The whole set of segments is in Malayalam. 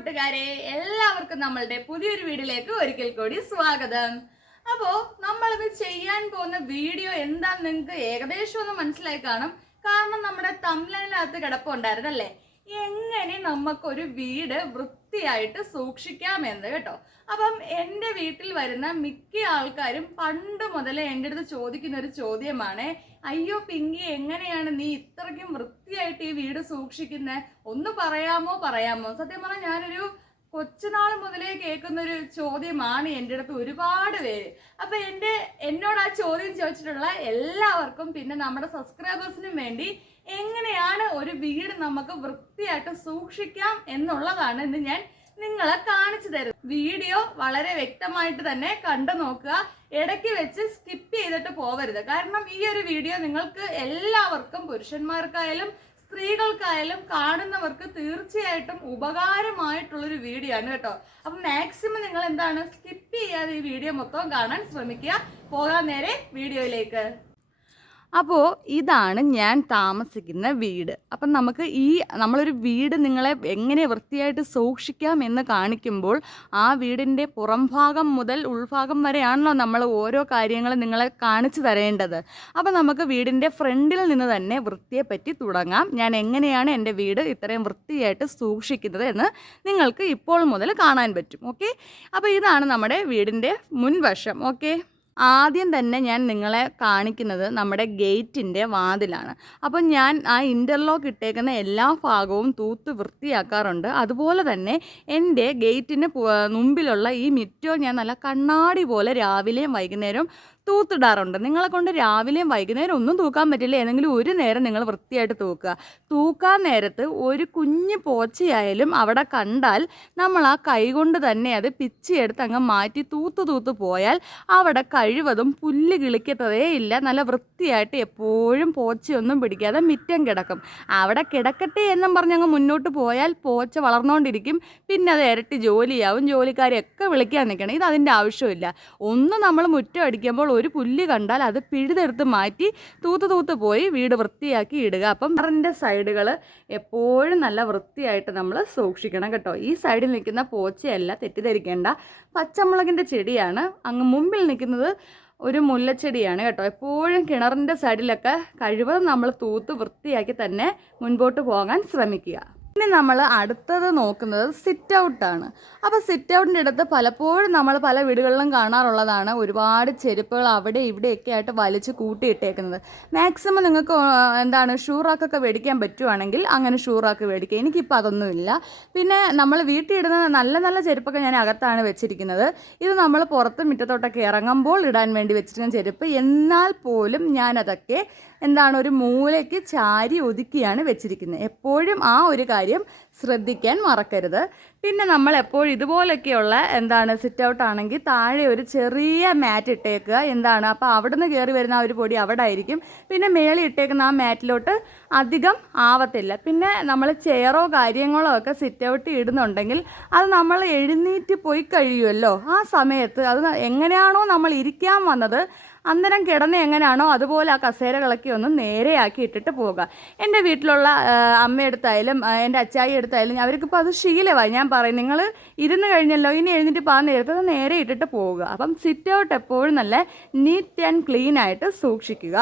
കൂട്ടുകാരെ എല്ലാവർക്കും നമ്മളുടെ പുതിയൊരു വീഡിയോയിലേക്ക് ഒരിക്കൽ കൂടി സ്വാഗതം. അപ്പോ നമ്മളിത് ചെയ്യാൻ പോകുന്ന വീഡിയോ എന്താന്ന് നിങ്ങൾക്ക് ഏകദേശം ഒന്ന് മനസ്സിലായി കാണും. കാരണം നമ്മുടെ തമിഴിനകത്ത് കിടപ്പുണ്ടായിരുന്നല്ലേ എങ്ങനെ നമുക്കൊരു വീട് വൃത്തിയായിട്ട് സൂക്ഷിക്കാമെന്ന് കേട്ടോ. അപ്പം എന്റെ വീട്ടിൽ വരുന്ന മിക്ക ആൾക്കാരും പണ്ട് മുതലേ എന്റെ അടുത്ത് ചോദിക്കുന്ന ഒരു ചോദ്യമാണ് അയ്യോ പിങ്കി എങ്ങനെയാണ് നീ ഇത്രയ്ക്കും വൃത്തിയായിട്ട് ഈ വീട് സൂക്ഷിക്കുന്നത് ഒന്ന് പറയാമോ? പറയാമോ? സത്യം പറഞ്ഞാൽ ഞാനൊരു കൊച്ചുനാൾ മുതലേ കേൾക്കുന്ന ഒരു ചോദ്യമാണ് എന്റെ അടുത്ത് ഒരുപാട് പേര്. അപ്പൊ എന്റെ എന്നോട് ആ ചോദ്യം ചോദിച്ചിട്ടുള്ള എല്ലാവർക്കും പിന്നെ നമ്മുടെ സബ്സ്ക്രൈബേഴ്സിനും വേണ്ടി എങ്ങനെയാണ് ഒരു വീട് നമുക്ക് വൃത്തിയായിട്ട് സൂക്ഷിക്കാം എന്നുള്ളതാണ് ഇന്ന് ഞാൻ നിങ്ങളെ കാണിച്ചു തരും വീഡിയോ വളരെ വ്യക്തമായിട്ട് തന്നെ കണ്ടു നോക്കുക. ഇടയ്ക്ക് വെച്ച് സ്കിപ്പ് ചെയ്തിട്ട് പോവരുത്. കാരണം ഈ ഒരു വീഡിയോ നിങ്ങൾക്ക് എല്ലാവർക്കും പുരുഷന്മാർക്കായാലും സ്ത്രീകൾക്കായാലും കാണുന്നവർക്ക് തീർച്ചയായിട്ടും ഉപകാരമായിട്ടുള്ളൊരു വീഡിയോ ആണ് കേട്ടോ. അപ്പം മാക്സിമം നിങ്ങൾ എന്താണ് സ്കിപ്പ് ചെയ്യാതെ ഈ വീഡിയോ മൊത്തം കാണാൻ ശ്രമിക്കുക. പോകാൻ നേരെ വീഡിയോയിലേക്ക് അപ്പോൾ ഇതാണ് ഞാൻ താമസിക്കുന്ന വീട്. അപ്പം നമുക്ക് ഈ നമ്മളൊരു വീട് നിങ്ങളെ എങ്ങനെ വൃത്തിയായിട്ട് സൂക്ഷിക്കാം എന്ന് കാണിക്കുമ്പോൾ ആ വീടിന്റെ പുറംഭാഗം മുതൽ ഉൾഭാഗം വരെയാണല്ലോ നമ്മൾ ഓരോ കാര്യങ്ങളും നിങ്ങളെ കാണിച്ചു തരേണ്ടത്. അപ്പം നമുക്ക് വീടിന്റെ ഫ്രണ്ടിൽ നിന്ന് തന്നെ വൃത്തിയെപ്പറ്റി തുടങ്ങാം. ഞാൻ എങ്ങനെയാണ് എന്റെ വീട് ഇത്രയും വൃത്തിയായിട്ട് സൂക്ഷിക്കുന്നത് എന്ന് നിങ്ങൾക്ക് ഇപ്പോൾ മുതൽ കാണാൻ പറ്റും. ഓക്കെ? അപ്പോൾ ഇതാണ് നമ്മുടെ വീടിന്റെ മുൻവശം. ഓക്കെ? ആദ്യം തന്നെ ഞാൻ നിങ്ങളെ കാണിക്കുന്നത് നമ്മുടെ ഗേറ്റിന്റെ വാതിലാണ്. അപ്പം ഞാൻ ആ ഇന്റർലോക്ക് ഇട്ടേക്കുന്ന എല്ലാ ഭാഗവും തൂത്ത് വൃത്തിയാക്കാറുണ്ട്. അതുപോലെ തന്നെ എന്റെ ഗേറ്റിന് മുമ്പിലുള്ള ഈ മിറ്റോ ഞാൻ നല്ല കണ്ണാടി പോലെ രാവിലെയും വൈകുന്നേരവും തൂത്തിടാറുണ്ട്. നിങ്ങളെ കൊണ്ട് രാവിലെയും വൈകുന്നേരം ഒന്നും തൂക്കാൻ പറ്റില്ല. ഏതെങ്കിലും ഒരു നേരം നിങ്ങൾ വൃത്തിയായിട്ട് തൂക്കുക. തൂക്കാൻ നേരത്ത് ഒരു കുഞ്ഞു പോച്ചയായാലും അവിടെ കണ്ടാൽ നമ്മൾ ആ കൈ കൊണ്ട് തന്നെ അത് പിച്ചിയെടുത്ത് അങ്ങ് മാറ്റി തൂത്ത് തൂത്ത് പോയാൽ അവിടെ കഴിവതും പുല്ല് കിളിക്കത്തതേ ഇല്ല. നല്ല വൃത്തിയായിട്ട് എപ്പോഴും പോച്ചയൊന്നും പിടിക്കാതെ മിറ്റം കിടക്കും. അവിടെ കിടക്കട്ടെ എന്നും പറഞ്ഞ് അങ്ങ് മുന്നോട്ട് പോയാൽ പോച്ച വളർന്നുകൊണ്ടിരിക്കും പിന്നെ അത് ഇരട്ടി ജോലിയാവും. ജോലിക്കാരെയൊക്കെ വിളിക്കാൻ നിൽക്കണം. ഇത് അതിന്റെ ആവശ്യമില്ല. ഒന്ന് നമ്മൾ മുറ്റം അടിക്കുമ്പോൾ ഒരു പുല്ല് കണ്ടാൽ അത് പിഴുതെടുത്ത് മാറ്റി തൂത്ത് തൂത്ത് പോയി വീട് വൃത്തിയാക്കി ഇടുക. അപ്പം പറന്റെ സൈഡുകൾ എപ്പോഴും നല്ല വൃത്തിയായിട്ട് നമ്മൾ സൂക്ഷിക്കണം കേട്ടോ. ഈ സൈഡിൽ നിൽക്കുന്ന പോച്ചയല്ല തെറ്റിദ്ധരിക്കേണ്ട. പച്ചമുളകിന്റെ ചെടിയാണ്. അങ്ങ് മുമ്പിൽ നിൽക്കുന്നത് ഒരു മുല്ലച്ചെടിയാണ് കേട്ടോ. എപ്പോഴും കിണറിന്റെ സൈഡിലൊക്കെ കഴിവതും നമ്മൾ തൂത്ത് വൃത്തിയാക്കി തന്നെ മുൻപോട്ട് പോകാൻ ശ്രമിക്കുക. ഇനി നമ്മൾ അടുത്തത് നോക്കുന്നത് സിറ്റ് ഔട്ടാണ് അപ്പോൾ സിറ്റ് ഔട്ടിന്റെ അടുത്ത് പലപ്പോഴും നമ്മൾ പല വീടുകളിലും കാണാറുള്ളതാണ് ഒരുപാട് ചെരുപ്പുകൾ അവിടെ ഇവിടെയൊക്കെ ആയിട്ട് വലിച്ച് കൂട്ടിയിട്ടേക്കുന്നത്. മാക്സിമം നിങ്ങൾക്ക് എന്താണ് ഷൂ റാക്കൊക്കെ മേടിക്കാൻ പറ്റുവാണെങ്കിൽ അങ്ങനെ ഷൂ റാക്ക് മേടിക്കുക. എനിക്കിപ്പോൾ അതൊന്നുമില്ല. പിന്നെ നമ്മൾ വീട്ടിൽ ഇടുന്ന നല്ല നല്ല ചെരുപ്പൊക്കെ ഞാൻ അകത്താണ് വെച്ചിരിക്കുന്നത്. ഇത് നമ്മൾ പുറത്ത് മുറ്റത്തോട്ടൊക്കെ ഇറങ്ങുമ്പോൾ ഇടാൻ വേണ്ടി വെച്ചിരിക്കുന്ന ചെരുപ്പ്. എന്നാൽ പോലും ഞാനതൊക്കെ എന്താണ് ഒരു മൂലയ്ക്ക് ചാരി ഒതുക്കിയാണ് വെച്ചിരിക്കുന്നത്. എപ്പോഴും ആ ഒരു കാര്യം ശ്രദ്ധിക്കാൻ മറക്കരുത്. പിന്നെ നമ്മൾ എപ്പോഴും ഇതുപോലൊക്കെയുള്ള എന്താണ് സിറ്റ് ഔട്ട് ആണെങ്കിൽ താഴെ ഒരു ചെറിയ മാറ്റ് ഇട്ടേക്കുക. എന്താണ്? അപ്പോൾ അവിടെ നിന്ന് കയറി വരുന്ന ആ ഒരു പൊടി അവിടെ ആയിരിക്കും പിന്നെ മേളി ഇട്ടേക്കുന്ന ആ മാറ്റിലോട്ട് അധികം ആവത്തില്ല. പിന്നെ നമ്മൾ ചെയറോ കാര്യങ്ങളോ ഒക്കെ സിറ്റ് ഔട്ട് ഇടുന്നുണ്ടെങ്കിൽ അത് നമ്മൾ എഴുന്നേറ്റ് പോയി കഴിയുമല്ലോ. ആ സമയത്ത് അത് എങ്ങനെയാണോ നമ്മൾ ഇരിക്കാൻ വന്നത് അന്നേരം കിടന്ന് എങ്ങനെയാണോ അതുപോലെ ആ കസേരകളൊക്കെ ഒന്ന് നേരെയാക്കി ഇട്ടിട്ട് പോകുക എന്റെ വീട്ടിലുള്ള അമ്മയെടുത്തായാലും എന്റെ അച്ചായി എടുത്തായാലും അവർക്കിപ്പോൾ അത് ശീലമായി. ഞാൻ പറയും നിങ്ങൾ ഇരുന്ന് കഴിഞ്ഞല്ലോ ഇനി എഴുന്നിട്ട് പാ നേരത്തെ അത് നേരെ ഇട്ടിട്ട് പോവുക. അപ്പം സിറ്റ് ഔട്ട് എപ്പോഴും നല്ല നീറ്റ് ആൻഡ് ക്ലീൻ ആയിട്ട് സൂക്ഷിക്കുക.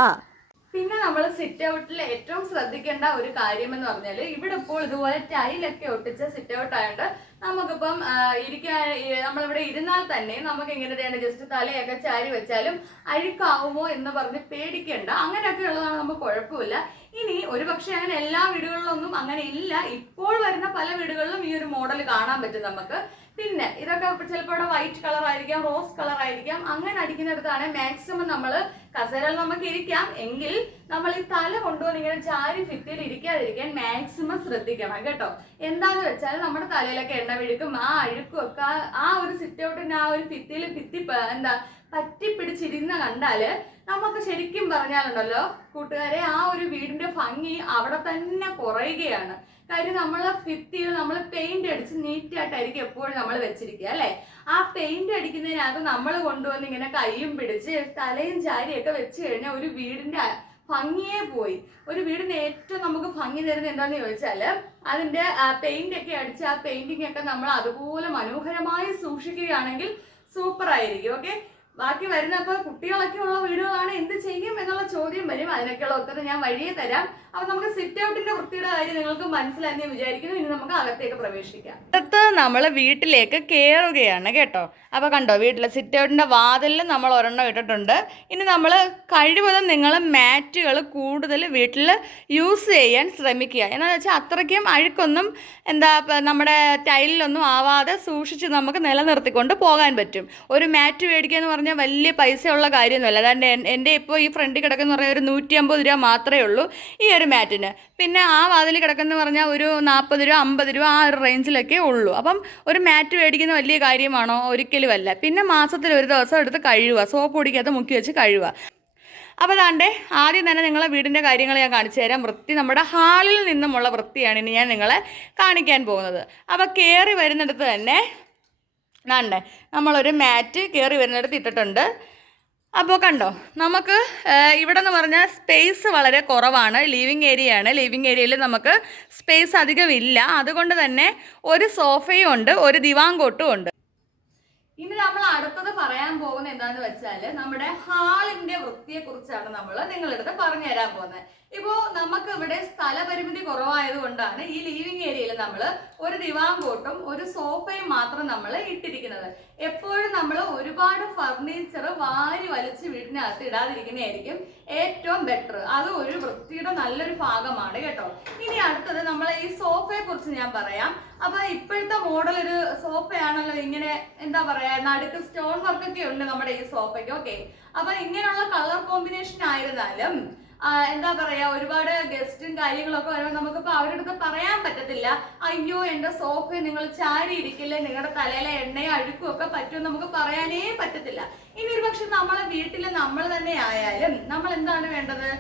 പിന്നെ നമ്മൾ സിറ്റ് ഔട്ടിൽ ഏറ്റവും ശ്രദ്ധിക്കേണ്ട ഒരു കാര്യം എന്ന് പറഞ്ഞാൽ ഇവിടെ ഇപ്പോൾ ഇതുപോലെ ടൈലൊക്കെ ഒട്ടിച്ച സിറ്റ് ഔട്ട് ആയതുകൊണ്ട് നമുക്കിപ്പം ഇരിക്കാൻ നമ്മളിവിടെ ഇരുന്നാൽ തന്നെ നമുക്ക് ഇങ്ങനെ ജസ്റ്റ് തലയൊക്കെ ചാരി വെച്ചാലും അഴുക്കാവുമോ എന്ന് പറഞ്ഞ് പേടിക്കേണ്ട. അങ്ങനെയൊക്കെ ഉള്ളതാണ് നമുക്ക് കുഴപ്പമില്ല. ഇനി ഒരു പക്ഷേ അങ്ങനെ എല്ലാ വീടുകളിലൊന്നും അങ്ങനെ ഇല്ല. ഇപ്പോൾ വരുന്ന പല വീടുകളിലും ഈ ഒരു മോഡൽ കാണാൻ പറ്റും നമുക്ക്. പിന്നെ ഇതൊക്കെ ചിലപ്പോൾ ഇവിടെ വൈറ്റ് കളർ ആയിരിക്കാം റോസ് കളർ ആയിരിക്കാം. അങ്ങനെ അടിക്കുന്നിടത്താണ് മാക്സിമം നമ്മൾ കസേരയിൽ നമുക്ക് ഇരിക്കാം. എങ്കിൽ നമ്മൾ ഈ തല കൊണ്ടുവന്ന് ഇങ്ങനെ ചാരി ഭിത്തിയിൽ ഇരിക്കാതിരിക്കാൻ മാക്സിമം ശ്രദ്ധിക്കണം കേട്ടോ. എന്താന്ന് വെച്ചാൽ നമ്മുടെ തലയിലൊക്കെ എണ്ണ വിഴുക്കും ആ അഴുക്കും ഒക്കെ ആ- ഒരു സിറ്റ് ആ ഒരു ഭിത്തിയിൽ ഭിത്തി എന്താ പറ്റി കണ്ടാൽ നമുക്ക് ശരിക്കും പറഞ്ഞാലുണ്ടല്ലോ കൂട്ടുകാരെ ആ ഒരു വീടിന്റെ ഭംഗി അവിടെ തന്നെ കുറയുകയാണ്. കാര്യം നമ്മൾ ഭിത്തിയിൽ നമ്മൾ പെയിന്റ് അടിച്ച് നീറ്റ് ആയിട്ടായിരിക്കും എപ്പോഴും നമ്മൾ വെച്ചിരിക്കുക അല്ലേ? ആ പെയിന്റ് അടിക്കുന്നതിനകത്ത് നമ്മൾ കൊണ്ടുവന്ന് ഇങ്ങനെ കൈയും പിടിച്ച് തലയും ചാരിയൊക്കെ വെച്ച് കഴിഞ്ഞാൽ ഒരു വീടിന്റെ ഭംഗിയെ പോയി. ഒരു വീടിന് ഏറ്റവും നമുക്ക് ഭംഗി തരുന്നത് എന്താന്ന് ചോദിച്ചാൽ അതിന്റെ പെയിന്റ് ഒക്കെ അടിച്ച് ആ പെയിന്റിംഗ് ഒക്കെ നമ്മൾ അതുപോലെ മനോഹരമായി സൂക്ഷിക്കുകയാണെങ്കിൽ സൂപ്പർ ആയിരിക്കും ഓക്കെ ബാക്കി വരുന്ന അപ്പോൾ കുട്ടികളൊക്കെ ഉള്ള വീടുകളാണ് എന്ത് ചെയ്യും എന്നുള്ള ചോദ്യം വരും. അതിനൊക്കെയുള്ള ഉത്തരം ഞാൻ വഴിയെ തരാം. നിങ്ങൾക്ക് ഇനി പ്രവേശിക്കാം. അടുത്ത് നമ്മൾ വീട്ടിലേക്ക് കയറുകയാണ് കേട്ടോ. അപ്പോൾ കണ്ടോ വീട്ടിലെ സിറ്റ് ഔട്ടിന്റെ വാതിലിൽ നമ്മൾ ഒരെണ്ണം ഇട്ടിട്ടുണ്ട്. ഇനി നമ്മൾ കഴിവതും നിങ്ങൾ മാറ്റുകൾ കൂടുതൽ വീട്ടിൽ യൂസ് ചെയ്യാൻ ശ്രമിക്കുക. എന്താണെന്ന് വെച്ചാൽ അത്രയ്ക്കും അഴുക്കൊന്നും എന്താ നമ്മുടെ ടൈലിലൊന്നും ആവാതെ സൂക്ഷിച്ച് നമുക്ക് നിലനിർത്തിക്കൊണ്ട് പോകാൻ പറ്റും. ഒരു മാറ്റ് മേടിക്കുക എന്ന് പറഞ്ഞാൽ വലിയ പൈസയുള്ള കാര്യമൊന്നുമല്ല. അതാണ്ട് എന്റെ ഇപ്പോൾ ഈ ഫ്രണ്ടിൽ കിടക്കുന്ന പറഞ്ഞാൽ ഒരു നൂറ്റി അമ്പത് രൂപ മാത്രമേ ഉള്ളൂ. ഈ ഒരു മാറ്റിന്. പിന്നെ ആ വാതിൽ കിടക്കുന്ന പറഞ്ഞാൽ ഒരു നാൽപ്പത് രൂപ അമ്പത് രൂപ ആ ഒരു റേഞ്ചിലൊക്കെ ഉള്ളൂ. അപ്പം ഒരു മാറ്റ് മേടിക്കുന്ന വലിയ കാര്യമാണോ? ഒരിക്കലും അല്ല പിന്നെ മാസത്തിൽ ഒരു ദിവസം എടുത്ത് കഴുകുക സോപ്പ് പൊടിക്കകത്ത് മുക്കി വെച്ച് കഴുകുക അപ്പോൾ അതാണ്ട് ആദ്യം തന്നെ നിങ്ങളെ വീടിന്റെ കാര്യങ്ങൾ ഞാൻ കാണിച്ചു തരാം. വൃത്തി നമ്മുടെ ഹാളിൽ നിന്നുമുള്ള വൃത്തിയാണ് ഇനി ഞാൻ നിങ്ങളെ കാണിക്കാൻ പോകുന്നത്. അപ്പോൾ കയറി വരുന്നിടത്ത് തന്നെ ണ്ടേ നമ്മളൊരു മാറ്റ് കയറി വരുന്നിടത്ത് ഇട്ടിട്ടുണ്ട്. അപ്പോൾ കണ്ടോ നമുക്ക് ഇവിടെ എന്ന് പറഞ്ഞാൽ സ്പേസ് വളരെ കുറവാണ്. ലിവിങ് ആണ്. ലിവിങ് ഏരിയയിൽ നമുക്ക് സ്പേസ് അധികം ഇല്ല. അതുകൊണ്ട് തന്നെ ഒരു സോഫയും ഉണ്ട് ഒരു ദിവാങ്കോട്ടും ഉണ്ട്. ഇനി നമ്മൾ അടുത്തത് പറയാൻ പോകുന്നത് എന്താന്ന് വെച്ചാൽ നമ്മുടെ ഹാളിന്റെ വൃത്തിയെ കുറിച്ചാണ് നമ്മൾ നിങ്ങളടുത്ത് പറഞ്ഞു തരാൻ പോകുന്നത്. ഇപ്പോ നമുക്ക് ഇവിടെ സ്ഥലപരിമിതി കുറവായത് കൊണ്ടാണ് ഈ ലീവിംഗ് ഏരിയയിൽ നമ്മൾ ഒരു ദിവാങ്കോട്ടും ഒരു സോഫയും മാത്രം നമ്മൾ ഇട്ടിരിക്കുന്നത്. എപ്പോഴും നമ്മൾ ഒരുപാട് ഫർണിച്ചർ വാരി വലിച്ച് വീടിനകത്ത് ഇടാതിരിക്കുന്നതായിരിക്കും ഏറ്റവും ബെറ്റർ അത് ഒരു വൃത്തിയുടെ നല്ലൊരു ഭാഗമാണ് കേട്ടോ. ഇനി അടുത്തത് നമ്മൾ ഈ സോഫയെ കുറിച്ച് ഞാൻ പറയാം. അപ്പൊ ഇപ്പോഴത്തെ മോഡൽ ഒരു സോഫയാണല്ലോ ഇങ്ങനെ എന്താ പറയാ നടുക്ക് സ്റ്റോൺ വർക്ക് ഒക്കെ ഉണ്ട് നമ്മുടെ ഈ സോഫയ്ക്ക് ഓക്കെ അപ്പൊ ഇങ്ങനെയുള്ള കളർ കോമ്പിനേഷൻ ആയിരുന്നാലും എന്താ പറയാ ഒരുപാട് ഗസ്റ്റും കാര്യങ്ങളൊക്കെ വരുമ്പോൾ നമുക്കിപ്പോ അവരുടെ അടുത്ത് പറയാൻ പറ്റത്തില്ല. അയ്യോ എന്റെ സോഫ നിങ്ങൾ ചാരി ഇരിക്കില്ലേ നിങ്ങളുടെ തലയിലെ എണ്ണയും അഴുക്കും ഒക്കെ പറ്റും നമുക്ക് പറയാനേ പറ്റത്തില്ല. ഇനി ഒരു പക്ഷെ നമ്മളെ വീട്ടിൽ നമ്മൾ തന്നെ ആയാലും നമ്മൾ എന്താണ് വേണ്ടത്?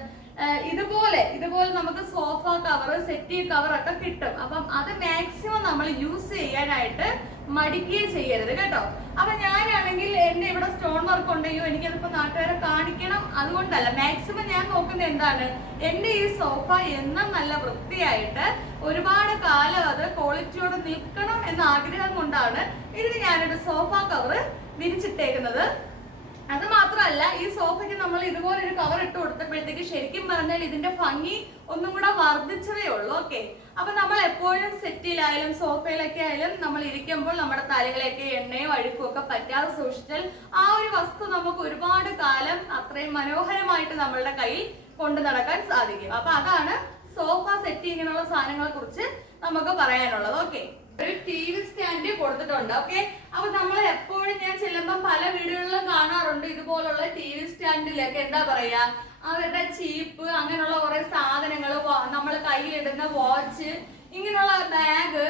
ഇതുപോലെ ഇതുപോലെ നമുക്ക് സോഫ കവർ സെറ്റി കവർ ഒക്കെ കിട്ടും. അപ്പം അത് മാക്സിമം നമ്മൾ യൂസ് ചെയ്യാനായിട്ട് മടിക്കുകയും ചെയ്യരുത് കേട്ടോ. അപ്പൊ ഞാനാണെങ്കിൽ എന്റെ ഇവിടെ സ്റ്റോൺ വർക്ക് ഉണ്ടെങ്കിൽ എനിക്കതിപ്പോ നാട്ടുകാരെ കാണിക്കണം. അതുകൊണ്ടല്ല മാക്സിമം ഞാൻ നോക്കുന്നത് എന്താണ്? എന്റെ ഈ സോഫ എന്നും നല്ല വൃത്തിയായിട്ട് ഒരുപാട് കാലം അത് ക്വാളിറ്റിയോടെ നിൽക്കണം എന്ന ആഗ്രഹം കൊണ്ടാണ് ഇതിന് ഞാനൊരു സോഫ കവർ വിരിച്ചിട്ടേക്കുന്നത്. അത് മാത്രമല്ല ഈ സോഫയ്ക്ക് നമ്മൾ ഇതുപോലെ ഒരു കവർ ഇട്ട് കൊടുത്തപ്പോഴത്തേക്ക് ശരിക്കും പറഞ്ഞാൽ ഇതിന്റെ ഭംഗി ഒന്നും കൂടെ വർദ്ധിച്ചതേ ഉള്ളൂ. ഓക്കെ അപ്പൊ നമ്മൾ എപ്പോഴും സെറ്റിലായാലും സോഫയിലൊക്കെ ആയാലും നമ്മൾ ഇരിക്കുമ്പോൾ നമ്മുടെ തലയിലേക്ക് എണ്ണയും അഴുക്കും ഒക്കെ പറ്റാതെ സൂക്ഷിച്ചാൽ ആ ഒരു വസ്തു നമുക്ക് ഒരുപാട് കാലം അത്രയും മനോഹരമായിട്ട് നമ്മളുടെ കയ്യിൽ കൊണ്ടു നടക്കാൻ സാധിക്കും. അപ്പൊ അതാണ് സോഫ സെറ്റ് ഇങ്ങനെയുള്ള സാധനങ്ങളെ കുറിച്ച് നമുക്ക് പറയാനുള്ളത്. ഓക്കെ ഒരു ടി വി സ്റ്റാൻഡ് കൊടുത്തിട്ടുണ്ട്. ഓക്കെ അപ്പൊ നമ്മൾ ഇതുപോലുള്ള ടി വി സ്റ്റാൻഡിലൊക്കെ എന്താ പറയാ അവരുടെ ചീപ്പ് അങ്ങനെയുള്ള കുറെ സാധനങ്ങൾ നമ്മൾ കയ്യിലിടുന്ന വാച്ച് ഇങ്ങനെയുള്ള ബാഗ്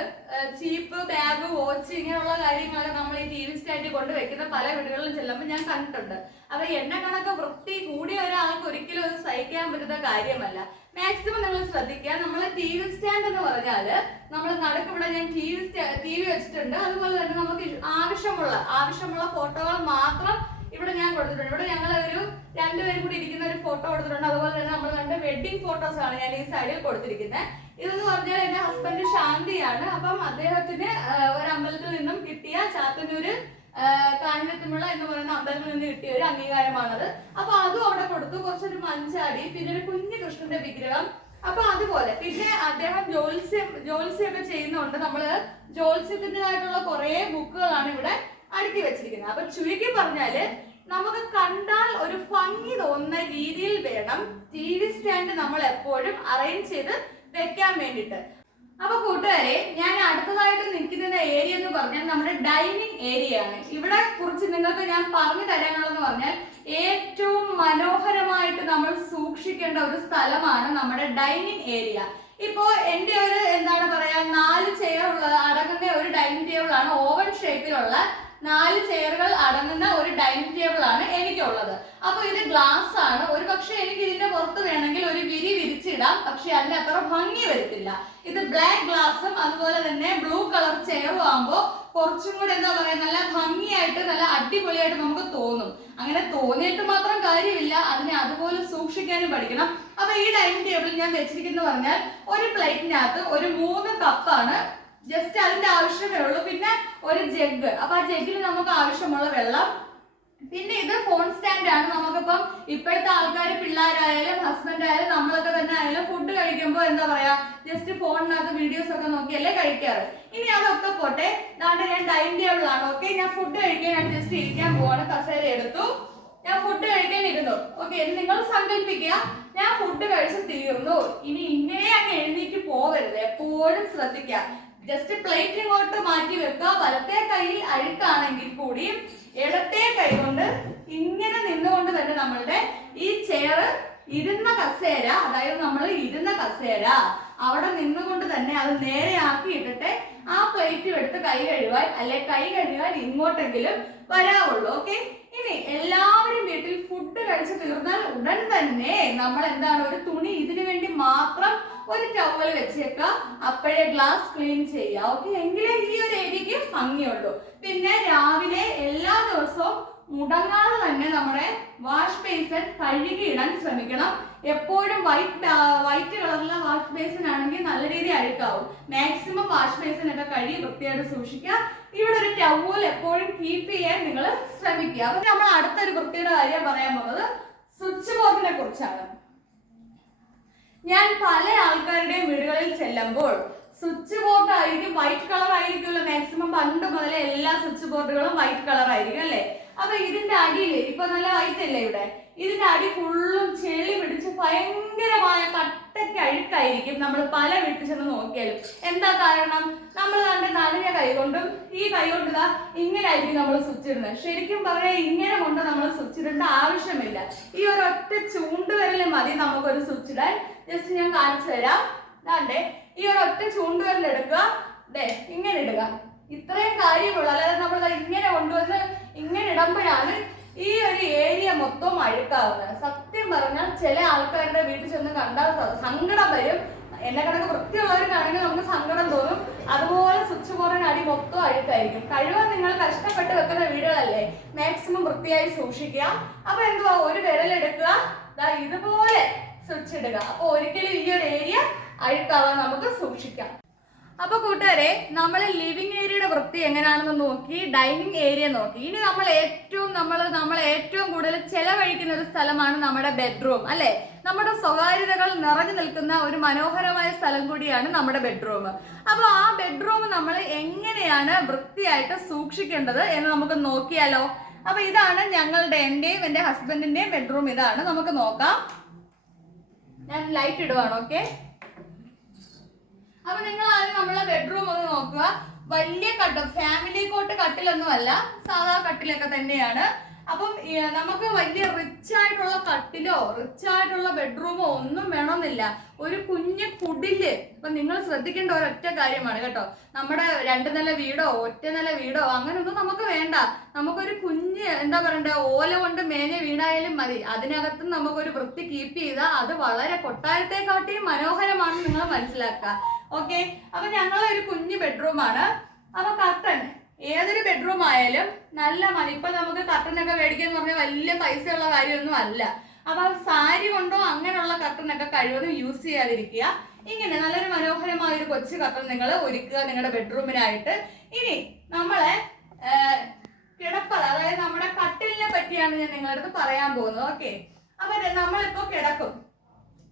ചീപ്പ് ബാഗ് വാച്ച് ഇങ്ങനെയുള്ള കാര്യങ്ങളൊക്കെ നമ്മൾ ഈ ടി വി സ്റ്റാൻഡിൽ കൊണ്ട് വെക്കുന്ന പല വീടുകളിലും ചെല്ലുമ്പോൾ ഞാൻ കണ്ടിട്ടുണ്ട്. അപ്പൊ എണ്ണ കണക്ക് വൃത്തി കൂടിയ ഒരാൾക്ക് ഒരിക്കലും അത് സഹിക്കാൻ പറ്റുന്ന കാര്യമല്ല. മാക്സിമം നിങ്ങൾ ശ്രദ്ധിക്കുക. നമ്മൾ ടി വി സ്റ്റാൻഡ് എന്ന് പറഞ്ഞാൽ നമ്മൾ നടക്കുമ്പോൾ ഞാൻ ടി വി ടി വി വെച്ചിട്ടുണ്ട്. അതുപോലെ തന്നെ നമുക്ക് ആവശ്യമുള്ള ആവശ്യമുള്ള ഫോട്ടോകൾ മാത്രം ഇവിടെ ഞാൻ കൊടുത്തിട്ടുണ്ട്. ഇവിടെ ഞങ്ങൾ ഒരു രണ്ടുപേരും കൂടി ഇരിക്കുന്ന ഒരു ഫോട്ടോ കൊടുത്തിട്ടുണ്ട്. അതുപോലെ തന്നെ നമ്മൾ രണ്ട് വെഡിങ് ഫോട്ടോസ് ആണ് ഞാൻ ഈ സൈഡിൽ കൊടുത്തിരിക്കുന്നത്. ഇതെന്ന് പറഞ്ഞാൽ എന്റെ ഹസ്ബൻഡ് ശാന്തിയാണ്. അപ്പം അദ്ദേഹത്തിന് ഒരു അമ്പലത്തിൽ നിന്നും കിട്ടിയ ചാത്തന്നൂര് കാഞ്ഞിരത്തുമുള്ള എന്ന് പറയുന്ന അമ്പലത്തിൽ നിന്ന് കിട്ടിയ ഒരു അംഗീകാരമാണത്. അപ്പൊ അതും അവിടെ കൊടുത്തു. കുറച്ചൊരു മഞ്ചാടി പിന്നെ ഒരു കുഞ്ഞു കൃഷ്ണന്റെ വിഗ്രഹം. അപ്പൊ അതുപോലെ പിന്നെ അദ്ദേഹം ജ്യോത്സ്യം ജ്യോത്സ്യമൊക്കെ ചെയ്യുന്നുണ്ട്. നമ്മൾ ജ്യോത്സ്യത്തിന്റെതായിട്ടുള്ള കുറെ ബുക്കുകളാണ് ഇവിടെ അടുക്കി വെച്ചിരിക്കുന്നത്. അപ്പൊ ചുരുക്കി പറഞ്ഞാൽ നമുക്ക് കണ്ടാൽ ഒരു ഭംഗി തോന്നുന്ന രീതിയിൽ വേണം ടി വി സ്റ്റാൻഡ് നമ്മൾ എപ്പോഴും അറേഞ്ച് ചെയ്ത് വെക്കാൻ വേണ്ടിയിട്ട്. അപ്പൊ കൂട്ടുകാരെ ഞാൻ അടുത്തതായിട്ട് നിൽക്കുന്ന ഏരിയ എന്ന് പറഞ്ഞാൽ നമ്മുടെ ഡൈനിങ് ഏരിയ ആണ്. ഇവിടെ കുറിച്ച് നിങ്ങൾക്ക് ഞാൻ പറഞ്ഞു തരാനുള്ളതെന്ന് പറഞ്ഞാൽ ഏറ്റവും മനോഹരമായിട്ട് നമ്മൾ സൂക്ഷിക്കേണ്ട ഒരു സ്ഥലമാണ് നമ്മുടെ ഡൈനിങ് ഏരിയ ഇപ്പോ എന്റെ ഒരു എന്താണ് പറയാ നാല് ചെയർ ഉള്ള അടങ്ങുന്ന ഒരു ഡൈനിങ് ടേബിൾ ആണ് ഓവൻ ഷേപ്പിലുള്ള നാല് ചെയറുകൾ അടങ്ങുന്ന ഒരു ഡൈനിങ് ടേബിൾ ആണ് എനിക്കുള്ളത്. അപ്പൊ ഇത് ഗ്ലാസ് ആണ്. ഒരു പക്ഷെ എനിക്ക് ഇതിന്റെ പുറത്ത് വേണമെങ്കിൽ ഒരു വിരി വിരിച്ചിടാം. പക്ഷെ അതിന് അത്ര ഭംഗി വരത്തില്ല. ഇത് ബ്ലാക്ക് ഗ്ലാസും അതുപോലെ തന്നെ ബ്ലൂ കളർ ചെയറും ആകുമ്പോൾ കുറച്ചും കൂടെ എന്താ പറയാ നല്ല ഭംഗിയായിട്ട് നല്ല അടിപൊളിയായിട്ട് നമുക്ക് തോന്നും. അങ്ങനെ തോന്നിയിട്ട് മാത്രം കാര്യമില്ല. അതിനെ അതുപോലെ സൂക്ഷിക്കാനും പഠിക്കണം. അപ്പൊ ഈ ഡൈനിങ് ടേബിൾ ഞാൻ വെച്ചിരിക്കുന്നത് പറഞ്ഞാൽ ഒരു പ്ലേറ്റിനകത്ത് ഒരു മൂന്ന് കപ്പാണ് ജസ്റ്റ് അതിന്റെ ആവശ്യമേ ഉള്ളൂ. പിന്നെ ഒരു ജഗ് അപ്പൊ ആ ജഗ്ഗിൽ നമുക്ക് ആവശ്യമുള്ള വെള്ളം. പിന്നെ ഇത് ഫോൺ സ്റ്റാൻഡ് ആണ്. നമുക്കിപ്പം ഇപ്പോഴത്തെ ആൾക്കാർ പിള്ളേരായാലും ഹസ്ബൻഡ് ആയാലും നമ്മളൊക്കെ തന്നെ ആയാലും ഫുഡ് കഴിക്കുമ്പോൾ എന്താ പറയാ ജസ്റ്റ് ഫോണിനകത്ത് വീഡിയോസ് ഒക്കെ നോക്കിയല്ലേ കഴിക്കാറ്. ഇനി അതൊക്കെ പോട്ടെ. ദാണ്ട് ഞാൻ ഡൈനിങ് ടേബിൾ ആണ്. ഓക്കെ ഞാൻ ഫുഡ് കഴിക്കാനായിട്ട് ജസ്റ്റ് ഇരിക്കാൻ പോവാണ്. കസേര എടുത്തു. ഞാൻ ഫുഡ് കഴിക്കാൻ ഇരുന്നു ഓക്കെ നിങ്ങൾ സങ്കല്പിക്കുക. ഞാൻ ഫുഡ് കഴിച്ച് തീർന്നു. ഇനി ഇങ്ങനെ അങ്ങ് എഴുന്നേറ്റ് പോവരുത്. എപ്പോഴും ശ്രദ്ധിക്കുക. ജസ്റ്റ് പ്ലേറ്റ് ഇങ്ങോട്ട് മാറ്റി വെക്കുക. വലത്തെ കൈയിൽ അഴുക്കാണെങ്കിൽ കൂടിയും ഇടത്തെ കൈ കൊണ്ട് ഇങ്ങനെ നിന്നുകൊണ്ട് തന്നെ നമ്മളുടെ ഈ ചെയർ ഇരുന്ന കസേര അതായത് നമ്മൾ ഇരുന്ന കസേര അവിടെ നിന്നുകൊണ്ട് തന്നെ അത് നേരെ ആക്കി ഇട്ടിട്ട് ആ പ്ലേറ്റും എടുത്ത് കൈ കഴുകാൻ അല്ലെ കൈ കഴുകാൻ ഇങ്ങോട്ടെങ്കിലും വരാവുള്ളൂ. ഓക്കെ ഇനി എല്ലാവരും വീട്ടിൽ ഫുഡ് കഴിച്ച് തീർന്നാൽ ഉടൻ തന്നെ നമ്മൾ എന്താണ് ഒരു തുണി ഇതിനു വേണ്ടി മാത്രം ഒരു ടവൽ വെച്ചേക്ക. അപ്പോഴേ ഗ്ലാസ് ക്ലീൻ ചെയ്യുക ഓക്കെ എങ്കിലേ ഈ ഒരു ഏരിയക്ക് ഭംഗിയുള്ളൂ. പിന്നെ രാവിലെ എല്ലാ ദിവസവും മുടങ്ങാതെ തന്നെ നമ്മുടെ വാഷ് ബേസൺ കഴുകിയിടാൻ ശ്രമിക്കണം. എപ്പോഴും വൈറ്റ് വൈറ്റ് കളറുള്ള വാഷ് ബേസിൻ ആണെങ്കിൽ നല്ല രീതിയിൽ അഴുക്കാവും. മാക്സിമം വാഷ് ബേസിൻ ഒക്കെ കഴുകി വൃത്തിയായിട്ട് സൂക്ഷിക്കുക. ഇവിടെ ഒരു ടവൽ എപ്പോഴും കീപ്പ് ചെയ്യാൻ നിങ്ങൾ ശ്രമിക്കുക. അപ്പൊ നമ്മൾ അടുത്തൊരു വൃത്തിയുടെ കാര്യം പറയാൻ പോകുന്നത് സ്വിച്ച് ബോർഡിനെ കുറിച്ചാണ്. ഞാൻ പല ആൾക്കാരുടെയും വീടുകളിൽ ചെല്ലുമ്പോൾ സ്വിച്ച് ബോർഡ് ആയിരിക്കും വൈറ്റ് കളർ ആയിരിക്കുമല്ലോ മാക്സിമം പണ്ട് മുതലേ എല്ലാ സ്വിച്ച് ബോർഡുകളും വൈറ്റ് കളർ ആയിരിക്കും അല്ലേ? അപ്പൊ ഇതിന്റെ അടിയിൽ ഇപ്പൊ നല്ല വൈറ്റ് അല്ലേ ഇവിടെ? ഇതിന്റെ അടി ഫുള്ളും ചെളി പിടിച്ച് ഭയങ്കരമായ കട്ടയ്ക്ക് അഴുക്കായിരിക്കും. നമ്മൾ പല വീട്ടിൽ ചെന്ന് നോക്കിയാലും. എന്താ കാരണം? നമ്മൾ കണ്ട് നനഞ്ഞ കൈ കൊണ്ടും ഈ കൈ കൊണ്ടുള്ള ഇങ്ങനെ ആയിരിക്കും നമ്മൾ സ്വിച്ച് ഇടുന്നത്. ശരിക്കും പറയാൻ ഇങ്ങനെ കൊണ്ട് നമ്മൾ സ്വിച്ച് ഇടേണ്ട ആവശ്യമില്ല. ഈ ഒരു ഒറ്റ ചൂണ്ടുവരലും മതി നമുക്കൊരു സ്വിച്ച് ഇടാൻ. ജസ്റ്റ് ഞാൻ കാണിച്ചു തരാം. അതെ ഈ ഒരു ഒറ്റ ചൂണ്ടുവരലെടുക്കുക ദേ ഇങ്ങനെ ഇടുക. ഇത്രയും കാര്യമുള്ളൂ. അല്ലാതെ നമ്മൾ ഇങ്ങനെ കൊണ്ടുവന്ന് ഇങ്ങനെ ഇടുമ്പോഴാണ് ഈ ഒരു ഏരിയ മൊത്തം അഴുക്കാവുന്നത് സത്യം പറഞ്ഞാൽ ചില ആൾക്കാരുടെ വീട്ടിൽ ചെന്ന് കണ്ടാൽ സങ്കടം വരും. എന്നെ കണക്ക് വൃത്തിയുള്ളവർക്കാണെങ്കിൽ നമുക്ക് സങ്കടം തോന്നും. അതുപോലെ സ്വിച്ച് ബോർഡിന് അടി മൊത്തം അഴുക്കായിരിക്കും. കഴിവ് നിങ്ങൾ കഷ്ടപ്പെട്ട് വെക്കുന്ന വീടുകളല്ലേ? മാക്സിമം വൃത്തിയായി സൂക്ഷിക്കുക. അപ്പൊ എന്തുവാ? ഒരു വിരലെടുക്കുക. ഇതുപോലെ സ്വിച്ച് ഇടുക. അപ്പൊ ഒരിക്കലും ഈ ഒരു ഏരിയ അഴുക്കാവാൻ നമുക്ക് സൂക്ഷിക്കാം. അപ്പൊ കൂട്ടുകാരെ നമ്മൾ ലിവിങ് ഏരിയയുടെ വൃത്തി എങ്ങനെയാണെന്ന് നോക്കി ഡൈനിങ് ഏരിയ നോക്കി. ഇനി നമ്മൾ ഏറ്റവും നമ്മൾ നമ്മൾ ഏറ്റവും കൂടുതൽ ചെലവഴിക്കുന്ന ഒരു സ്ഥലമാണ് നമ്മുടെ ബെഡ്റൂം അല്ലെ? നമ്മുടെ സ്വകാര്യതകൾ നിറഞ്ഞു നിൽക്കുന്ന ഒരു മനോഹരമായ സ്ഥലം കൂടിയാണ് നമ്മുടെ ബെഡ്റൂം അപ്പോൾ ആ ബെഡ്റൂം നമ്മൾ എങ്ങനെയാണ് വൃത്തിയായിട്ട് സൂക്ഷിക്കേണ്ടത് എന്ന് നമുക്ക് നോക്കിയാലോ? അപ്പൊ ഇതാണ് ഞങ്ങളുടെ എന്റെയും എന്റെ ഹസ്ബൻഡിന്റെയും ബെഡ്റൂം ഇതാണ് നമുക്ക് നോക്കാം. ഞാൻ ലൈറ്റ് ഇടുവാണ് ഓക്കെ അപ്പൊ നിങ്ങൾ ആദ്യം നമ്മളെ ബെഡ്റൂം ഒന്ന് നോക്കുക. വലിയ കട്ട് ഫാമിലി കോട്ട് കട്ടിലൊന്നും അല്ല സാധാ കട്ടിലൊക്കെ തന്നെയാണ്. അപ്പം നമുക്ക് വലിയ റിച്ച് ആയിട്ടുള്ള കട്ടിലോ റിച്ച് ആയിട്ടുള്ള ബെഡ്റൂമോ ഒന്നും വേണമെന്നില്ല. ഒരു കുഞ്ഞു കുടിൽ. ഇപ്പൊ നിങ്ങൾ ശ്രദ്ധിക്കേണ്ട ഒരൊറ്റ കാര്യമാണ് കേട്ടോ. നമ്മുടെ രണ്ട് നില വീടോ ഒറ്റ നില വീടോ അങ്ങനെയൊന്നും നമുക്ക് വേണ്ട. നമുക്കൊരു കുഞ്ഞ് എന്താ പറയണ്ടേ ഓല കൊണ്ട് മേഞ്ഞ വീടായാലും മതി. അതിനകത്ത് നമുക്കൊരു വൃത്തി കീപ്പ് ചെയ്താൽ അത് വളരെ കൊട്ടാരത്തെക്കാട്ടിയും മനോഹരമാണെന്ന് നിങ്ങൾ മനസ്സിലാക്കുക. ഓക്കെ? അപ്പൊ ഞങ്ങളെ ഒരു കുഞ്ഞു ബെഡ്റൂമാണ്. അപ്പൊ കർട്ടൻ ഏതൊരു ബെഡ്റൂം ആയാലും നല്ല മതി. ഇപ്പൊ നമുക്ക് കർട്ടനൊക്കെ മേടിക്കാൻ പറഞ്ഞാൽ വലിയ പൈസയുള്ള കാര്യമൊന്നും അല്ല. അപ്പൊ സാരി കൊണ്ടോ അങ്ങനെയുള്ള കർട്ടനൊക്കെ കഴിവതും യൂസ് ചെയ്യാതിരിക്കുക. ഇങ്ങനെ നല്ലൊരു മനോഹരമായ ഒരു കൊച്ചു കർട്ടൻ നിങ്ങൾ ഒരുക്കുക നിങ്ങളുടെ ബെഡ്റൂമിനായിട്ട്. ഇനി നമ്മളെ കിടപ്പറ അതായത് നമ്മുടെ കട്ടിലിനെ പറ്റിയാണ് ഞാൻ നിങ്ങളുടെ അടുത്ത് പറയാൻ പോകുന്നത്. ഓക്കെ? അപ്പൊ നമ്മളിപ്പോ കിടക്കും.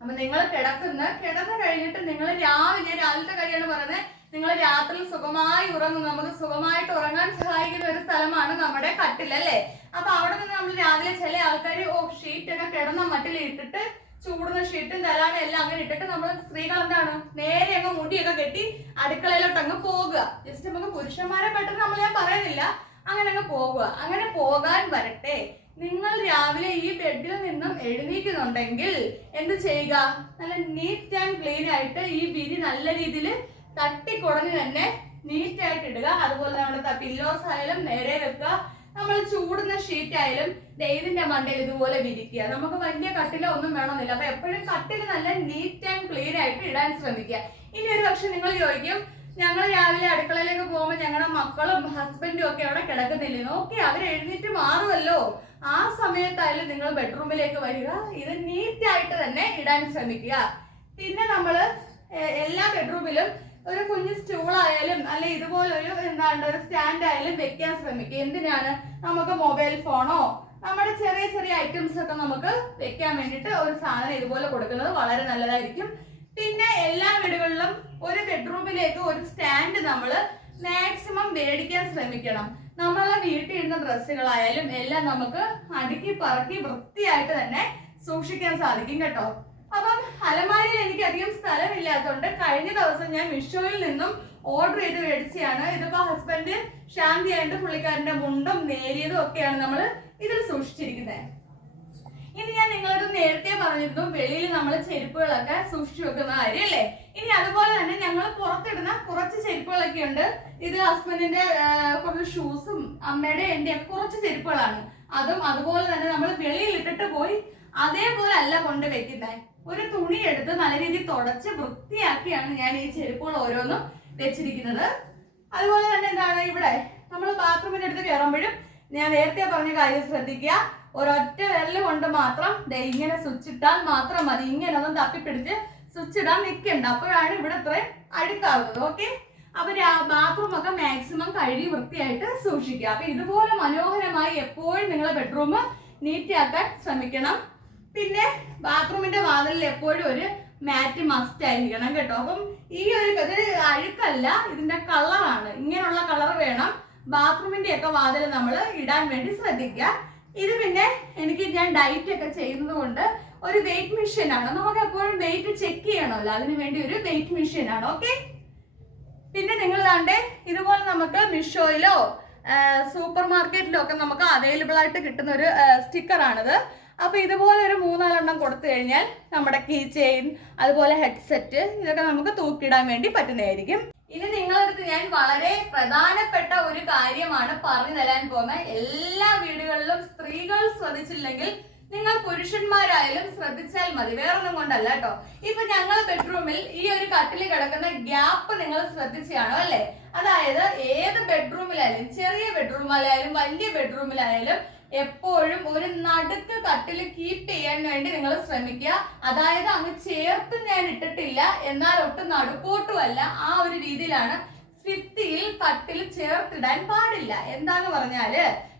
അപ്പൊ നിങ്ങൾ കിടക്കുന്ന കിടന്നു കഴിഞ്ഞിട്ട് നിങ്ങൾ രാവിലെ രാവിലത്തെ കാര്യമാണ് പറയുന്നത്. നിങ്ങൾ രാത്രി സുഖമായി ഉറങ്ങും. നമുക്ക് സുഖമായിട്ട് ഉറങ്ങാൻ സഹായിക്കുന്ന ഒരു സ്ഥലമാണ് നമ്മുടെ കട്ടിൽ അല്ലേ? അപ്പൊ അവിടെ നിന്ന് നമ്മൾ രാവിലെ ചില ആൾക്കാർ ഓ ഷീറ്റ് ഒക്കെ കിടന്ന മട്ടിൽ ഇട്ടിട്ട് ചൂടുന്ന ഷീറ്റും തലാനും എല്ലാം അങ്ങനെ ഇട്ടിട്ട് നമ്മൾ സ്ത്രീകൾ എന്താണ്? നേരെ അങ്ങ് മുടിയൊക്കെ കെട്ടി അടുക്കളയിലോട്ട് അങ്ങ് പോകുക. ജസ്റ്റ് നമുക്ക് പുരുഷന്മാരെ പെട്ടെന്ന് നമ്മൾ ഞാൻ പറയുന്നില്ല. അങ്ങനെ അങ്ങ് പോകുക. അങ്ങനെ പോകാൻ വരട്ടെ. നിങ്ങൾ രാവിലെ ഈ ബെഡിൽ നിന്നും എഴുന്നേക്കുന്നുണ്ടെങ്കിൽ എന്ത് ചെയ്യുക? നല്ല നീറ്റ് ആൻഡ് ക്ലീൻ ആയിട്ട് ഈ വിരി നല്ല രീതിയിൽ തട്ടിക്കുടഞ്ഞ് തന്നെ നീറ്റ് ആയിട്ട് ഇടുക. അതുപോലെ നമ്മുടെ പില്ലോസ് ആയാലും നേരെ വെക്കുക. നമ്മൾ ചൂടുന്ന ഷീറ്റ് ആയാലും ദേ ഇതിന്റെ മണ്ടയിൽ ഇതുപോലെ വിരിക്കുക. നമുക്ക് വലിയ കട്ടില ഒന്നും വേണമെന്നില്ല. അപ്പൊ എപ്പോഴും കട്ടിൽ നല്ല നീറ്റ് ആൻഡ് ക്ലീൻ ആയിട്ട് ഇടാൻ ശ്രമിക്കുക. ഇനി ഒരു പക്ഷെ നിങ്ങൾ ചോദിക്കും ഞങ്ങൾ രാവിലെ അടുക്കളയിലേക്ക് പോകുമ്പോൾ ഞങ്ങളുടെ മക്കളും ഹസ്ബൻഡും ഒക്കെ അവിടെ കിടക്കുന്നില്ലേ? ഓക്കെ അവർ എഴുന്നേറ്റ് മാറുമല്ലോ ആ സമയത്തായാലും നിങ്ങൾ ബെഡ്റൂമിലേക്ക് വരിക. ഇത് നീറ്റ് ആയിട്ട് തന്നെ ഇടാൻ ശ്രമിക്കുക. പിന്നെ നമ്മൾ എല്ലാ ബെഡ്റൂമിലും ഒരു കുഞ്ഞ് സ്റ്റൂൾ ആയാലും അല്ലെ ഇതുപോലൊരു എന്താണ് ഒരു സ്റ്റാൻഡ് ആയാലും വെക്കാൻ ശ്രമിക്കുക. എന്തിനാണ്? നമുക്ക് മൊബൈൽ ഫോണോ നമ്മുടെ ചെറിയ ചെറിയ ഐറ്റംസ് ഒക്കെ നമുക്ക് വെക്കാൻ വേണ്ടിയിട്ട് ഒരു സാധനം ഇതുപോലെ കൊടുക്കുന്നത് വളരെ നല്ലതായിരിക്കും. പിന്നെ എല്ലാ വീടുകളിലും ഒരു ബെഡ്റൂമിലേക്ക് ഒരു സ്റ്റാൻഡ് നമ്മൾ മാക്സിമം മേടിക്കാൻ ശ്രമിക്കണം. നമ്മളെ വീട്ടിൽ ഇടുന്ന ഡ്രസ്സുകളായാലും എല്ലാം നമുക്ക് അടുക്കി പറക്കി വൃത്തിയായിട്ട് തന്നെ സൂക്ഷിക്കാൻ സാധിക്കും കേട്ടോ. അപ്പം അലമാരിയിൽ എനിക്ക് അധികം സ്ഥലമില്ലാത്തതുകൊണ്ട് കഴിഞ്ഞ ദിവസം ഞാൻ മിഷോയിൽ നിന്നും ഓർഡർ ചെയ്ത് മേടിച്ചാണ് ഇതിപ്പോ ഹസ്ബൻഡ് ശാന്തി ആയിട്ട് പുള്ളിക്കാരന്റെ മുണ്ടും നേരിയതും ഒക്കെയാണ് നമ്മൾ ഇതിൽ സൂക്ഷിച്ചിരിക്കുന്നത്. ഇനി ഞാൻ നിങ്ങളോട് നേരത്തെ പറഞ്ഞിരുന്നു വെളിയിൽ നമ്മൾ ചെരുപ്പുകളൊക്കെ സൂക്ഷിച്ചു വെക്കുന്ന കാര്യമല്ലേ ഇനി അതുപോലെ തന്നെ ഞങ്ങൾ പുറത്തിടുന്ന കുറച്ച് ചെരുപ്പുകളൊക്കെ ഉണ്ട്. ഇത് ഹസ്ബൻഡിന്റെ കുറച്ച് ഷൂസും അമ്മയുടെ ഒക്കെ കുറച്ച് ചെരുപ്പുകളാണ്. അതും അതുപോലെ തന്നെ നമ്മൾ വെളിയിൽ ഇട്ടിട്ട് പോയി അതേപോലെ അല്ല കൊണ്ട് വെക്കുന്നത് ഒരു തുണി എടുത്ത് നല്ല രീതിയിൽ തുടച്ച് വൃത്തിയാക്കിയാണ് ഞാൻ ഈ ചെരുപ്പുകൾ ഓരോന്നും വെച്ചിരിക്കുന്നത്. അതുപോലെ തന്നെ എന്താണ് ഇവിടെ? നമ്മൾ ബാത്റൂമിന്റെ അടുത്ത് കയറുമ്പോഴും ഞാൻ നേരത്തെ പറഞ്ഞ കാര്യം ശ്രദ്ധിക്കുക. ഒരൊറ്റ വിരൽ കൊണ്ട് മാത്രം ദേ ഇങ്ങനെ സ്വിച്ച് ഇട്ടാൽ മാത്രം മതി. ഇങ്ങനെ ഒന്നും തപ്പിപ്പിടിച്ച് സ്വിച്ച് ഇടാൻ നിൽക്കണ്ട. അപ്പോഴാണ് ഇവിടെ ഇത്രയും അടുക്കാവുന്നത് ഓക്കെ അപ്പൊ ബാത്റൂം ഒക്കെ മാക്സിമം കഴുകി വൃത്തിയായിട്ട് സൂക്ഷിക്കുക. അപ്പൊ ഇതുപോലെ മനോഹരമായി എപ്പോഴും നിങ്ങളെ ബെഡ്റൂം നീറ്റാക്കാൻ ശ്രമിക്കണം. പിന്നെ ബാത്റൂമിന്റെ വാതിലിൽ എപ്പോഴും ഒരു മാറ്റ് മസ്റ്റ് ആയിരിക്കണം കേട്ടോ. അപ്പം ഈ ഒരു ഇത് അഴുക്കല്ല ഇതിന്റെ കളറാണ് ഇങ്ങനെയുള്ള കളർ വേണം. ബാത്റൂമിന്റെ ഒക്കെ വാതിൽ നമ്മൾ ഇടാൻ വേണ്ടി ശ്രദ്ധിക്കുക. ഇത് പിന്നെ എനിക്ക് ഞാൻ ഡയറ്റ് ഒക്കെ ചെയ്യുന്നത് കൊണ്ട് ഒരു വെയിറ്റ് മെഷീൻ ആണ്. നമുക്ക് എപ്പോഴും വെയിറ്റ് ചെക്ക് ചെയ്യണമല്ലോ. അതിന് വേണ്ടി ഒരു വെയിറ്റ് മെഷീൻ ആണ്. ഓക്കെ പിന്നെ നിങ്ങൾ കണ്ടേ ഇതുപോലെ നമുക്ക് മിഷോയിലോ സൂപ്പർ മാർക്കറ്റിലോ ഒക്കെ നമുക്ക് അവൈലബിൾ ആയിട്ട് കിട്ടുന്ന ഒരു സ്റ്റിക്കർ ആണിത്. അപ്പൊ ഇതുപോലെ ഒരു മൂന്നാലെണ്ണം കൊടുത്തു കഴിഞ്ഞാൽ നമ്മുടെ കീ ചെയിൻ അതുപോലെ ഹെഡ്സെറ്റ് ഇതൊക്കെ നമുക്ക് തൂക്കിയിടാൻ വേണ്ടി പറ്റുന്നതായിരിക്കും. ഇനി നിങ്ങളടുത്ത് ഞാൻ വളരെ പ്രധാനപ്പെട്ട ഒരു കാര്യമാണ് പറഞ്ഞു തരാൻ പോകുന്ന എല്ലാ വീടുകളിലും സ്ത്രീകൾ ശ്രദ്ധിച്ചില്ലെങ്കിൽ നിങ്ങൾ പുരുഷന്മാരായാലും ശ്രദ്ധിച്ചാൽ മതി. വേറൊന്നും കൊണ്ടല്ല കേട്ടോ. ഇപ്പൊ ഞങ്ങൾ ബെഡ്റൂമിൽ ഈ ഒരു കട്ടിൽ കിടക്കുന്ന ഗ്യാപ്പ് നിങ്ങൾ ശ്രദ്ധിച്ചാണോ അല്ലെ? അതായത് ഏത് ബെഡ്റൂമിലായാലും ചെറിയ ബെഡ്റൂമിലായാലും വലിയ ബെഡ്റൂമിലായാലും എപ്പോഴും ഒരു നടുക്ക് കട്ടിൽ കീപ്പ് ചെയ്യാൻ വേണ്ടി നിങ്ങൾ ശ്രമിക്കുക. അതായത് അങ്ങ് ചേർത്ത് ഞാൻ ഇട്ടിട്ടില്ല എന്നാൽ ഒട്ടും നടുക്കോട്ടുമല്ല. ആ ഒരു രീതിയിലാണ് ഭിത്തിയിൽ കട്ടിൽ ചേർത്തിടാൻ പാടില്ല. എന്താന്ന് പറഞ്ഞാൽ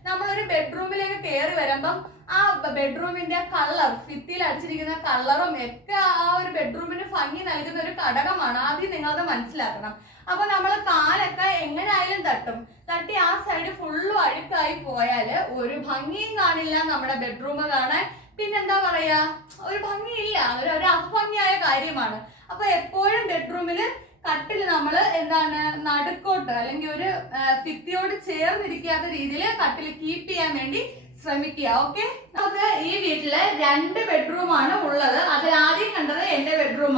നമ്മളൊരു ബെഡ്റൂമിലേക്ക് കയറി വരുമ്പം ആ ബെഡ്റൂമിന്റെ കളർ ഭിത്തിയിൽ അടിച്ചിരിക്കുന്ന കളറും ഒക്കെ ആ ഒരു ബെഡ്റൂമിന് ഭംഗി നൽകുന്ന ഒരു ഘടകമാണ്. ആദ്യം നിങ്ങളത് മനസ്സിലാക്കണം. അപ്പൊ നമ്മൾ കാലൊക്കെ എങ്ങനായാലും തട്ടും. തട്ടി ആ സൈഡ് ഫുള്ളും അഴുക്കായി പോയാൽ ഒരു ഭംഗിയും കാണില്ല നമ്മുടെ ബെഡ്റൂം കാണാൻ. പിന്നെന്താ പറയാ? ഒരു ഭംഗിയില്ല. ഒരു ഒരു അഭംഗിയായ കാര്യമാണ്. അപ്പൊ എപ്പോഴും ബെഡ്റൂമിൽ കട്ടിൽ നമ്മൾ എന്താണ്? നടുക്കോട്ട് അല്ലെങ്കിൽ ഒരു ഭിത്തിയോട് ചേർന്നിരിക്കാത്ത രീതിയിൽ കട്ടിൽ കീപ്പ് ചെയ്യാൻ വേണ്ടി ശ്രമിക്കുക. ഓക്കെ നമുക്ക് ഈ വീട്ടിൽ രണ്ട് ബെഡ്റൂമാണ് ഉള്ളത്. അതിൽ ആദ്യം കണ്ടത് എന്റെ ബെഡ്റൂം